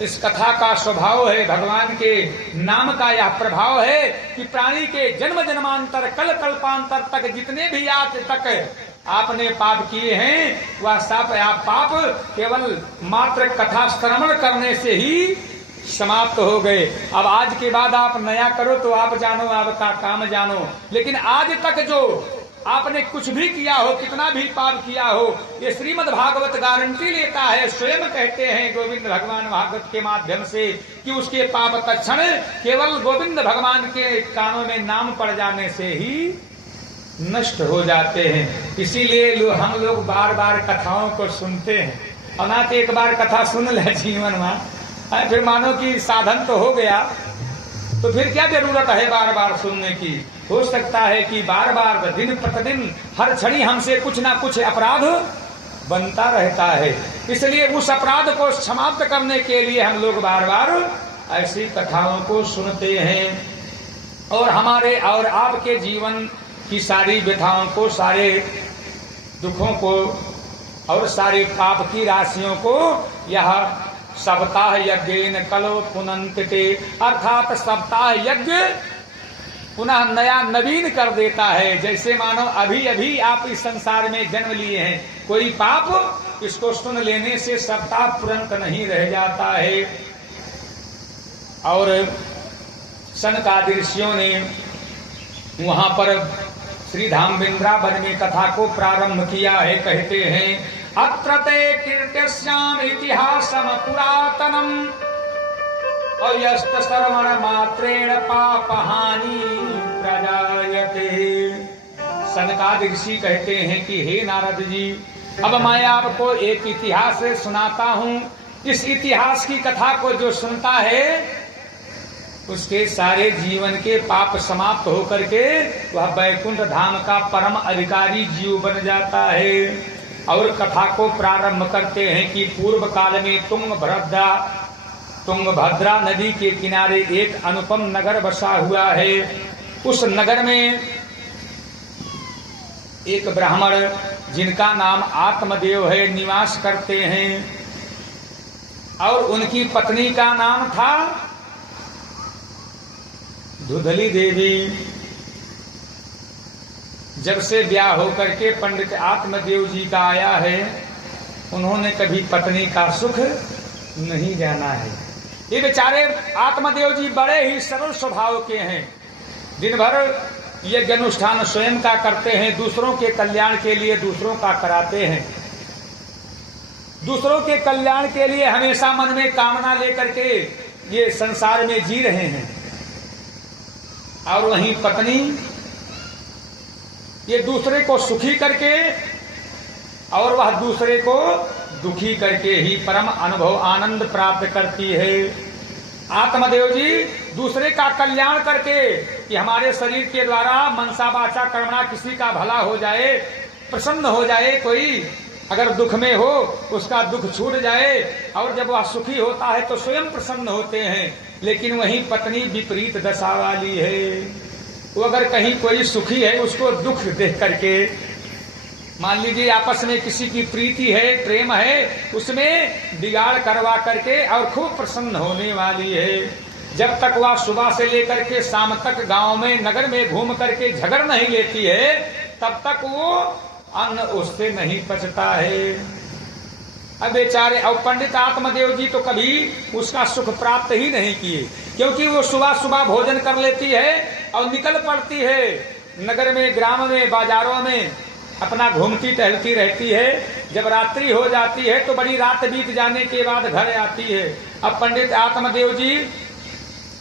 इस कथा का स्वभाव है, भगवान के नाम का यह प्रभाव है कि प्राणी के जन्म जन्मांतर कल कल्पांतर तक जितने भी आज तक आपने पाप किए हैं वह सब आप पाप केवल मात्र कथा श्रवण करने से ही समाप्त हो गए। अब आज के बाद आप नया करो तो आप जानो, आपका काम जानो। लेकिन आज तक जो आपने कुछ भी किया हो, कितना भी पाप किया हो, ये श्रीमद् भागवत गारंटी लेता है, स्वयं कहते हैं गोविंद भगवान भागवत के माध्यम से कि उसके पाप तत्क्षण केवल गोविंद भगवान के कानों में नाम पड़ जाने से ही नष्ट हो जाते हैं। इसीलिए हम लोग बार बार कथाओं को सुनते हैं, और ना तो एक बार कथा सुन ले जीवन में, फिर मानो कि साधन तो हो गया, तो फिर क्या जरूरत है बार बार सुनने की। हो सकता है कि बार बार दिन प्रतिदिन हर क्षणी हमसे कुछ ना कुछ अपराध बनता रहता है, इसलिए उस अपराध को समाप्त करने के लिए हम लोग बार बार ऐसी कथाओं को सुनते हैं। और हमारे और आपके जीवन की सारी व्यथाओं को, सारे दुखों को और सारे पाप की राशियों को यह सप्ताह यज्ञेन कलो पुनन्तिते, अर्थात सप्ताह यज्ञ पुनः नया नवीन कर देता है। जैसे मानो अभी अभी आप इस संसार में जन्म लिए हैं, कोई पाप इसको सुन लेने से सप्ताह तुरंत नहीं रह जाता है। और सनकादि ऋषियों ने वहां पर श्रीधाम वृंदावन में कथा को प्रारंभ किया है। कहते हैं अत्र ते कीर्त्यस्याम इतिहासम पुरातनम अयस्त श्रवण मात्रेण पापहानि प्रजायते। सनकादि ऋषि कहते हैं कि हे नारद जी, अब मैं आपको एक इतिहास सुनाता हूँ। इस इतिहास की कथा को जो सुनता है उसके सारे जीवन के पाप समाप्त होकर के वह बैकुंठ धाम का परम अधिकारी जीव बन जाता है। और कथा को प्रारंभ करते हैं कि पूर्व काल में तुंगभद्रा नदी के किनारे एक अनुपम नगर बसा हुआ है। उस नगर में एक ब्राह्मण जिनका नाम आत्मदेव है निवास करते हैं, और उनकी पत्नी का नाम था धुधली देवी। जब से ब्याह होकर के पंडित आत्मदेव जी का आया है, उन्होंने कभी पत्नी का सुख नहीं जाना है। ये बेचारे आत्मदेव जी बड़े ही सरल स्वभाव के हैं। दिन भर यज्ञ अनुष्ठान स्वयं का करते हैं, दूसरों के कल्याण के लिए दूसरों का कराते हैं, दूसरों के कल्याण के लिए हमेशा मन में कामना लेकर के ये संसार में जी रहे हैं। और वहीं पत्नी ये दूसरे को सुखी करके और वह दूसरे को दुखी करके ही परम अनुभव आनंद प्राप्त करती है। आत्मदेव जी दूसरे का कल्याण करके कि हमारे शरीर के द्वारा मनसा वाचा कर्मणा किसी का भला हो जाए, प्रसन्न हो जाए, कोई अगर दुख में हो उसका दुख छूट जाए, और जब वह सुखी होता है तो स्वयं प्रसन्न होते हैं। लेकिन वही पत्नी विपरीत दशा वाली है। वो अगर कहीं कोई सुखी है उसको दुख देख करके, मान लीजिए आपस में किसी की प्रीति है, प्रेम है, उसमें बिगाड़ करवा करके और खूब प्रसन्न होने वाली है। जब तक वह सुबह से लेकर के शाम तक गांव में नगर में घूम करके झगड़ नहीं लेती है, तब तक वो अन्न उससे नहीं पचता है। अब बेचारे, और पंडित आत्मदेव जी तो कभी उसका सुख प्राप्त ही नहीं किए, क्योंकि वो सुबह सुबह भोजन कर लेती है और निकल पड़ती है नगर में, ग्राम में, बाजारों में, अपना घूमती टहलती रहती है। जब रात्रि हो जाती है तो बड़ी रात बीत जाने के बाद घर आती है। अब पंडित आत्मदेव जी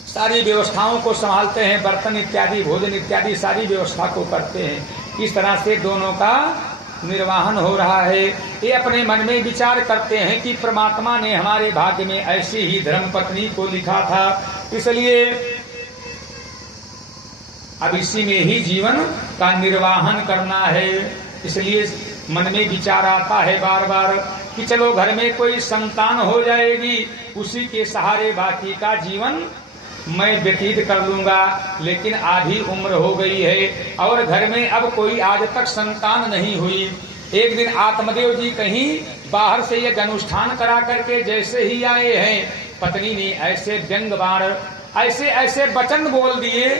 सारी व्यवस्थाओं को संभालते हैं, बर्तन इत्यादि, भोजन इत्यादि सारी व्यवस्था को करते हैं। इस तरह से दोनों का निर्वाहन हो रहा है। ये अपने मन में विचार करते हैं कि परमात्मा ने हमारे भाग्य में ऐसी ही धर्मपत्नी को लिखा था, इसलिए अब इसी में ही जीवन का निर्वाहन करना है। इसलिए मन में विचार आता है बार बार कि चलो घर में कोई संतान हो जाएगी, उसी के सहारे बाकी का जीवन मैं व्यतीत कर लूंगा। लेकिन आधी उम्र हो गई है और घर में अब कोई आज तक संतान नहीं हुई। एक दिन आत्मदेव जी कहीं बाहर से यज्ञ अनुष्ठान करा करके जैसे ही आए हैं, पत्नी ने ऐसे व्यंग बाण, ऐसे ऐसे वचन बोल दिए।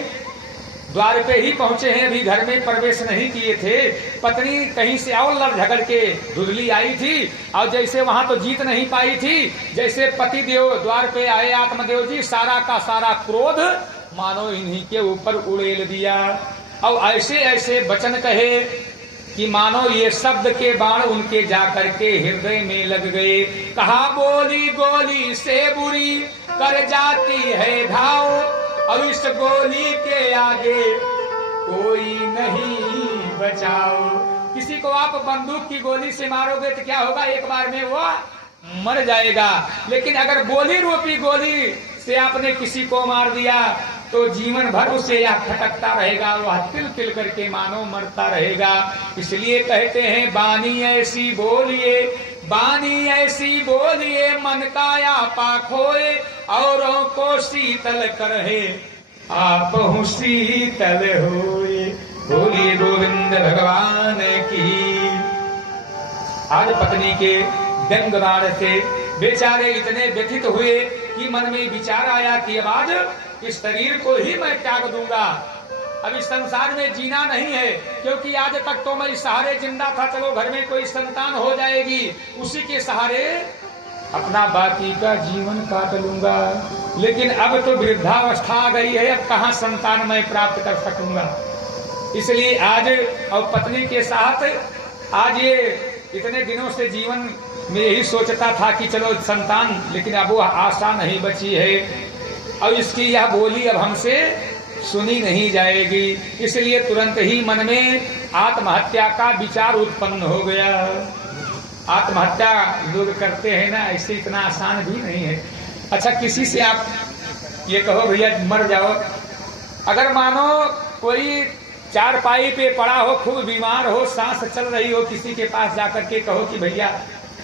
द्वार पे ही पहुंचे हैं, अभी घर में प्रवेश नहीं किए थे। पत्नी कहीं से और लड़ झगड़ के धुंधली आई थी और जैसे वहां तो जीत नहीं पाई थी, जैसे पति देव द्वार पे आए आत्मदेव जी, सारा का सारा क्रोध मानो इन्हीं के ऊपर उड़ेल दिया और ऐसे ऐसे वचन कहे कि मानो ये शब्द के बाण उनके जाकर के हृदय में लग गए। कहा बोली गोली से बुरी कर जाती है घाव, अब इस गोली के आगे कोई नहीं बचाओ। किसी को आप बंदूक की गोली से मारोगे तो क्या होगा, एक बार में वो मर जाएगा। लेकिन अगर बोली रूपी गोली से आपने किसी को मार दिया तो जीवन भर उसे यह खटकता रहेगा, वह तिल तिल करके मानो मरता रहेगा। इसलिए कहते हैं बानी ऐसी बोलिए, बानी ऐसी बोलिए, मन का आपा खोए औरों को शीतल करहे आप हूँ शीतल होए। बोलिए गोविंद भगवान की। आज पत्नी के व्यंग बाण से बेचारे इतने व्यथित हुए कि मन में विचार आया कि अब आज इस शरीर को ही मैं त्याग दूंगा, अब इस संसार में जीना नहीं है, क्योंकि आज तक तो मैं इस सहारे जिंदा था। चलो घर में कोई संतान हो जाएगी, उसी के सहारे अपना बाकी का जीवन काट लूंगा। लेकिन अब तो वृद्धावस्था आ गई है, अब कहाँ संतान मैं प्राप्त कर सकूंगा। इसलिए आज और पत्नी के साथ आज ये इतने दिनों से जीवन में यही सोचता था कि चलो संतान, लेकिन अब वो आशा नहीं बची है और इसकी यह बोली अब हमसे सुनी नहीं जाएगी। इसलिए तुरंत ही मन में आत्महत्या का विचार उत्पन्न हो गया। आत्महत्या लोग करते हैं ना, ऐसे इतना आसान भी नहीं है। अच्छा, किसी से आप ये कहो भैया मर जाओ, अगर मानो कोई चारपाई पे पड़ा हो, खूब बीमार हो, सांस चल रही हो, किसी के पास जाकर के कहो कि भैया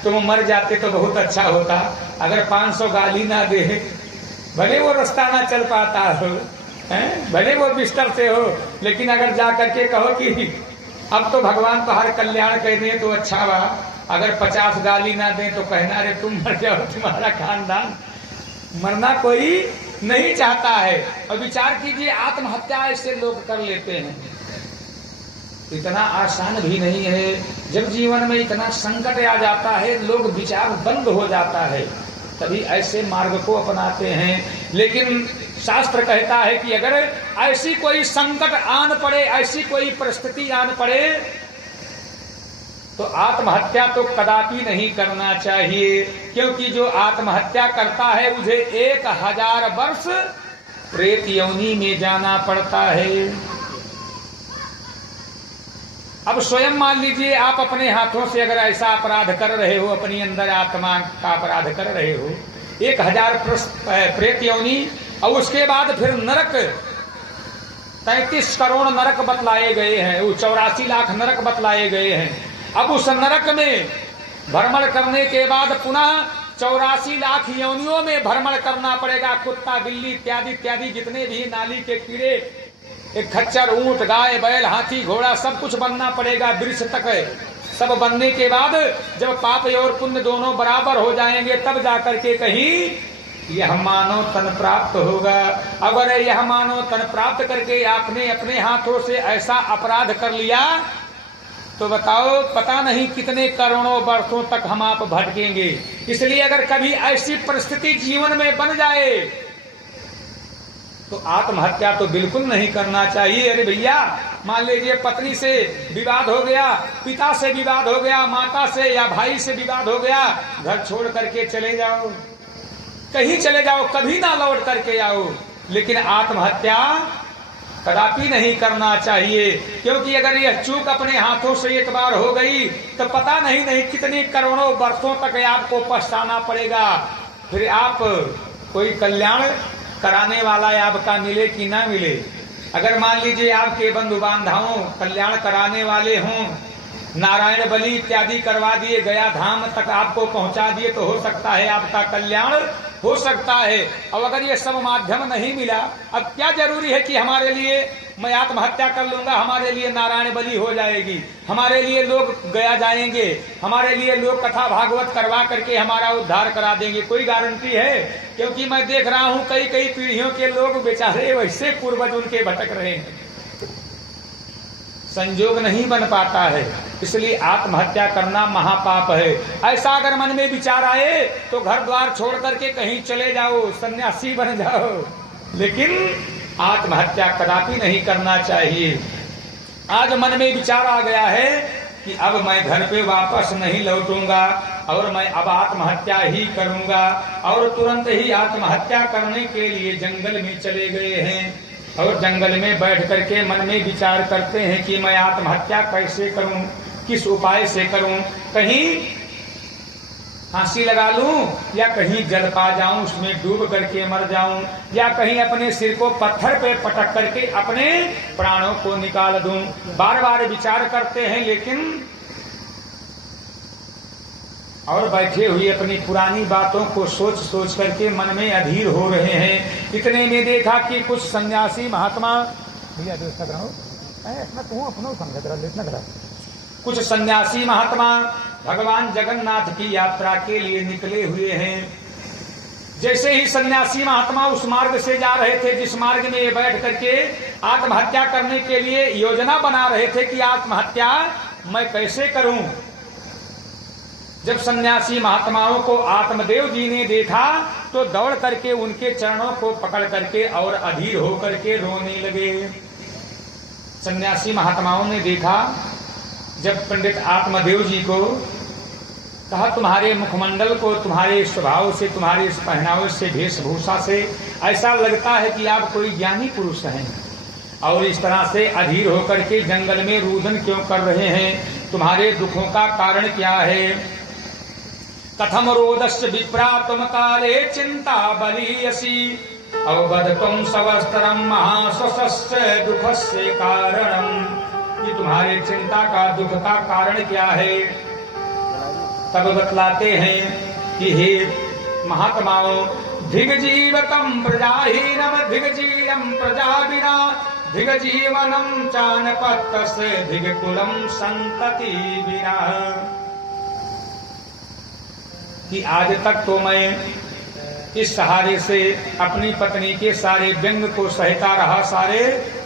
तुम मर जाते तो बहुत अच्छा होता। अगर 500 गाली ना दे, भले वो रास्ता ना चल पाता हो, भले वो बिस्तर से हो, लेकिन अगर जा करके कहो कि अब तो भगवान तुम्हारा कल्याण कर दे तो अच्छा बा। अगर 50 गाली ना दे तो कहना रे तुम मर जाओ, तुम्हारा खानदान। मरना कोई नहीं चाहता है। और विचार कीजिए, आत्महत्या ऐसे लोग कर लेते हैं, इतना आसान भी नहीं है। जब जीवन में इतना संकट आ जाता है, लोग विचार बंद हो जाता है, तभी ऐसे मार्ग को अपनाते हैं। लेकिन शास्त्र कहता है कि अगर ऐसी कोई संकट आन पड़े, ऐसी कोई परिस्थिति आन पड़े, तो आत्महत्या तो कदापि नहीं करना चाहिए, क्योंकि जो आत्महत्या करता है उसे 1000 वर्ष प्रेत योनि में जाना पड़ता है। अब स्वयं मान लीजिए आप अपने हाथों से अगर ऐसा अपराध कर रहे हो, अपनी अंदर आत्मा का अपराध कर रहे हो, 1000 प्रेत योनि, और उसके बाद फिर नरक, 33 करोड़ नरक बतलाए गए हैं, वो 84 लाख नरक बतलाए गए हैं। अब उस नरक में भ्रमण करने के बाद पुनः 84 लाख योनियों में भ्रमण करना पड़ेगा। कुत्ता, बिल्ली इत्यादि इत्यादि जितने भी नाली के कीड़े, एक खच्चर, ऊंट, गाय, बैल, हाथी, घोड़ा, सब कुछ बनना पड़ेगा, वृक्ष तक। सब बनने के बाद जब पाप और पुण्य दोनों बराबर हो जाएंगे, तब जाकर के कहीं यह मानव तन प्राप्त होगा। अगर यह मानव तन प्राप्त करके आपने अपने हाथों से ऐसा अपराध कर लिया तो बताओ पता नहीं कितने करोड़ों वर्षों तक हम आप भटकेंगे। इसलिए अगर कभी ऐसी परिस्थिति जीवन में बन जाए तो आत्महत्या तो बिल्कुल नहीं करना चाहिए। अरे भैया, मान लीजिए पत्नी से विवाद हो गया, पिता से विवाद हो गया, माता से या भाई से विवाद हो गया, घर छोड़ करके चले जाओ, कहीं चले जाओ, कभी ना लौट करके आओ, लेकिन आत्महत्या कदापि नहीं करना चाहिए। क्योंकि अगर यह चूक अपने हाथों से एक बार हो गई तो पता नहीं कितने करोड़ों वर्षों तक आपको पछताना पड़ेगा। फिर आप कोई कल्याण कराने वाला आपका मिले कि ना मिले। अगर मान लीजिए आपके बंधु बांधवों कल्याण कराने वाले हों, नारायण बलि इत्यादि करवा दिए, गया धाम तक आपको पहुंचा दिए, तो हो सकता है आपका कल्याण हो सकता है। और अगर ये सब माध्यम नहीं मिला, अब क्या जरूरी है कि हमारे लिए मैं आत्महत्या कर लूंगा, हमारे लिए नारायण बलि हो जाएगी, हमारे लिए लोग गया जाएंगे, हमारे लिए लोग कथा भागवत करवा करके हमारा उद्धार करा देंगे, कोई गारंटी है? क्योंकि मैं देख रहा हूं कई कई पीढ़ियों के लोग बेचारे वैसे पूर्वज उनके भटक रहे हैं, संजोग नहीं बन पाता है। इसलिए आत्महत्या करना महापाप है। ऐसा अगर मन में विचार आए तो घर द्वार छोड़ करके कहीं चले जाओ, सन्यासी बन जाओ, लेकिन आत्महत्या कदापि नहीं करना चाहिए। आज मन में विचार आ गया है कि अब मैं घर पे वापस नहीं लौटूंगा और मैं अब आत्महत्या ही करूंगा, और तुरंत ही आत्महत्या करने के लिए जंगल में चले गए हैं और जंगल में बैठ करके मन में विचार करते हैं कि मैं आत्महत्या कैसे करूं, किस उपाय से करूं, कहीं फांसी लगा लूं या कहीं जल पा जाऊं, उसमें डूब करके मर जाऊं, या कहीं अपने सिर को पत्थर पे पटक करके अपने प्राणों को निकाल दूं। बार बार विचार करते हैं, लेकिन और बैठे हुए अपनी पुरानी बातों को सोच सोच करके मन में अधीर हो रहे हैं। इतने में देखा कि कुछ सन्यासी महात्मा, कुछ सन्यासी महात्मा भगवान जगन्नाथ की यात्रा के लिए निकले हुए हैं। जैसे ही सन्यासी महात्मा उस मार्ग से जा रहे थे जिस मार्ग में ये बैठ करके आत्महत्या करने के लिए योजना बना रहे थे कि आत्महत्या मैं कैसे करूं, जब सन्यासी महात्माओं को आत्मदेव जी ने देखा तो दौड़ करके उनके चरणों को पकड़ करके और अधीर होकर के रोने लगे। सन्यासी महात्माओं ने देखा, जब पंडित आत्मदेव जी को कहा, तुम्हारे मुखमंडल को, तुम्हारे स्वभाव से, तुम्हारे पहनावे से, वेशभूषा से ऐसा लगता है कि आप कोई ज्ञानी पुरुष हैं, और इस तरह से अधीर होकर के जंगल में रुदन क्यों कर रहे हैं, तुम्हारे दुखों का कारण क्या है? कथम रोदस्य विप्रा तुम काले चिंता बलीयसी अवबधतुम सवस्तरम महास्वस्य दुखस्य कारणम। ये तुम्हारे चिंता का, दुख का कारण क्या है? तब बतलाते हैं कि हे महात्माओं, धिगजीवतम प्रजाहीनम धिगजीयम प्रजा बिना धिगजीवनम चानपत्तस्य धिगकुलम संतति बिना। कि आज तक तो मैं इस सहारे से अपनी पत्नी के सारे व्यंग को सहता रहा, सारे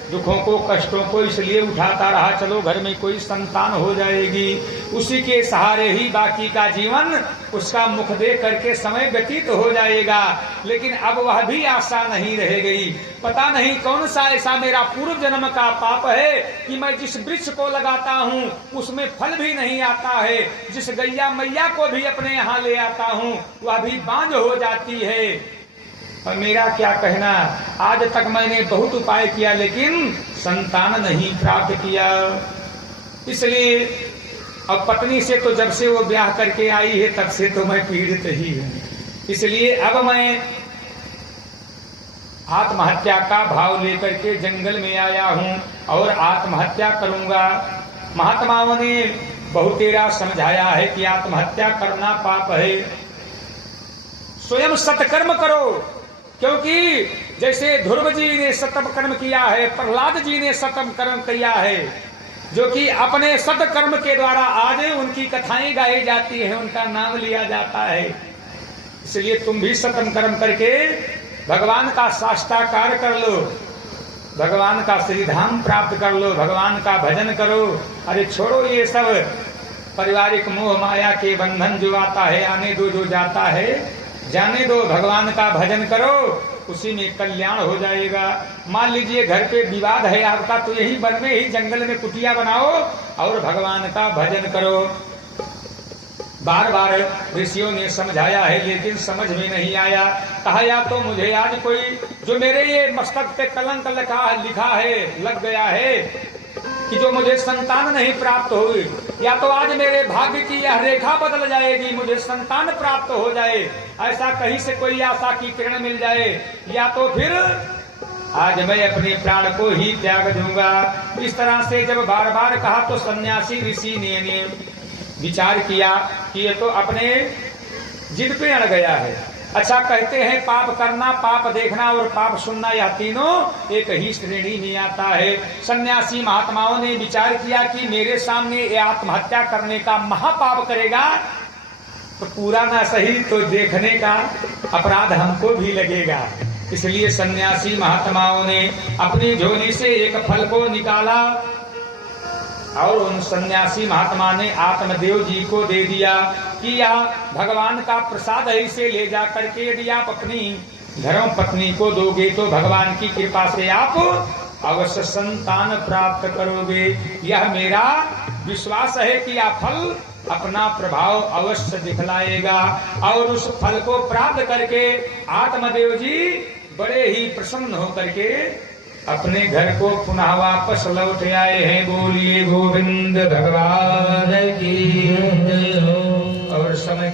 दुखों को, कष्टों को इसलिए उठाता रहा, चलो घर में कोई संतान हो जाएगी, उसी के सहारे ही बाकी का जीवन उसका मुख देख करके समय व्यतीत हो जाएगा। लेकिन अब वह भी आशा नहीं रह गई। पता नहीं कौन सा ऐसा मेरा पूर्व जन्म का पाप है कि मैं जिस वृक्ष को लगाता हूँ उसमें फल भी नहीं आता है, जिस गैया मैया को भी अपने यहाँ ले आता हूँ वह भी बांझ हो जाती है। और मेरा क्या कहना, आज तक मैंने बहुत उपाय किया लेकिन संतान नहीं प्राप्त किया। इसलिए अब पत्नी से तो जब से वो ब्याह करके आई है तब से तो मैं पीड़ित ही हूँ। इसलिए अब मैं आत्महत्या का भाव लेकर के जंगल में आया हूँ और आत्महत्या करूंगा। महात्माओं ने बहुतेरा समझाया है कि आत्महत्या करना पाप है, स्वयं सत्कर्म करो। क्योंकि जैसे ध्रुव जी ने सतम कर्म किया है, प्रहलाद जी ने सतम कर्म किया है, जो कि अपने सत्कर्म के द्वारा आज उनकी कथाएं गाई जाती है, उनका नाम लिया जाता है। इसलिए तुम भी सतम कर्म करके भगवान का साष्टाकार कर लो। भगवान का श्रीधाम प्राप्त कर लो, भगवान का भजन करो। अरे छोड़ो ये सब पारिवारिक मोह माया के बंधन, जो आता है आने दो, जो जाता है जाने दो। भगवान का भजन करो, उसी में कल्याण हो जाएगा। मान लीजिए घर पे विवाद है आपका, तो यही वन में ही जंगल में कुटिया बनाओ और भगवान का भजन करो। बार बार ऋषियों ने समझाया है, लेकिन समझ में नहीं आया। कहा या तो मुझे आज कोई जो मेरे ये मस्तक पे कलंक लिखा है, लग गया है कि जो मुझे संतान नहीं प्राप्त हुई, या तो आज मेरे भाग्य की यह रेखा बदल जाएगी, मुझे संतान प्राप्त हो जाए, ऐसा कहीं से कोई आशा की किरण मिल जाए, या तो फिर आज मैं अपने प्राण को ही त्याग दूंगा। इस तरह से जब बार बार कहा तो सन्यासी ऋषि ने विचार किया कि ये तो अपने जिद पे अड़ गया है। अच्छा, कहते हैं पाप करना, पाप देखना और पाप सुनना, यह तीनों एक ही श्रेणी में आता है। सन्यासी महात्माओं ने विचार किया कि मेरे सामने ये आत्महत्या करने का महापाप करेगा तो पूरा ना सही तो देखने का अपराध हमको भी लगेगा। इसलिए सन्यासी महात्माओं ने अपनी झोली से एक फल को निकाला और उन सन्यासी महात्मा ने आत्मदेव जी को दे दिया कि यह भगवान का प्रसाद है, इसे ले जा करके यदि आप अपनी धर्म पत्नी को दोगे तो भगवान की कृपा से आप अवश्य संतान प्राप्त करोगे। यह मेरा विश्वास है कि यह फल अपना प्रभाव अवश्य दिखलाएगा। और उस फल को प्राप्त करके आत्मदेव जी बड़े ही प्रसन्न होकर के अपने घर को पुनः वापस लौट आए हैं। बोलिए गोविंद भगवान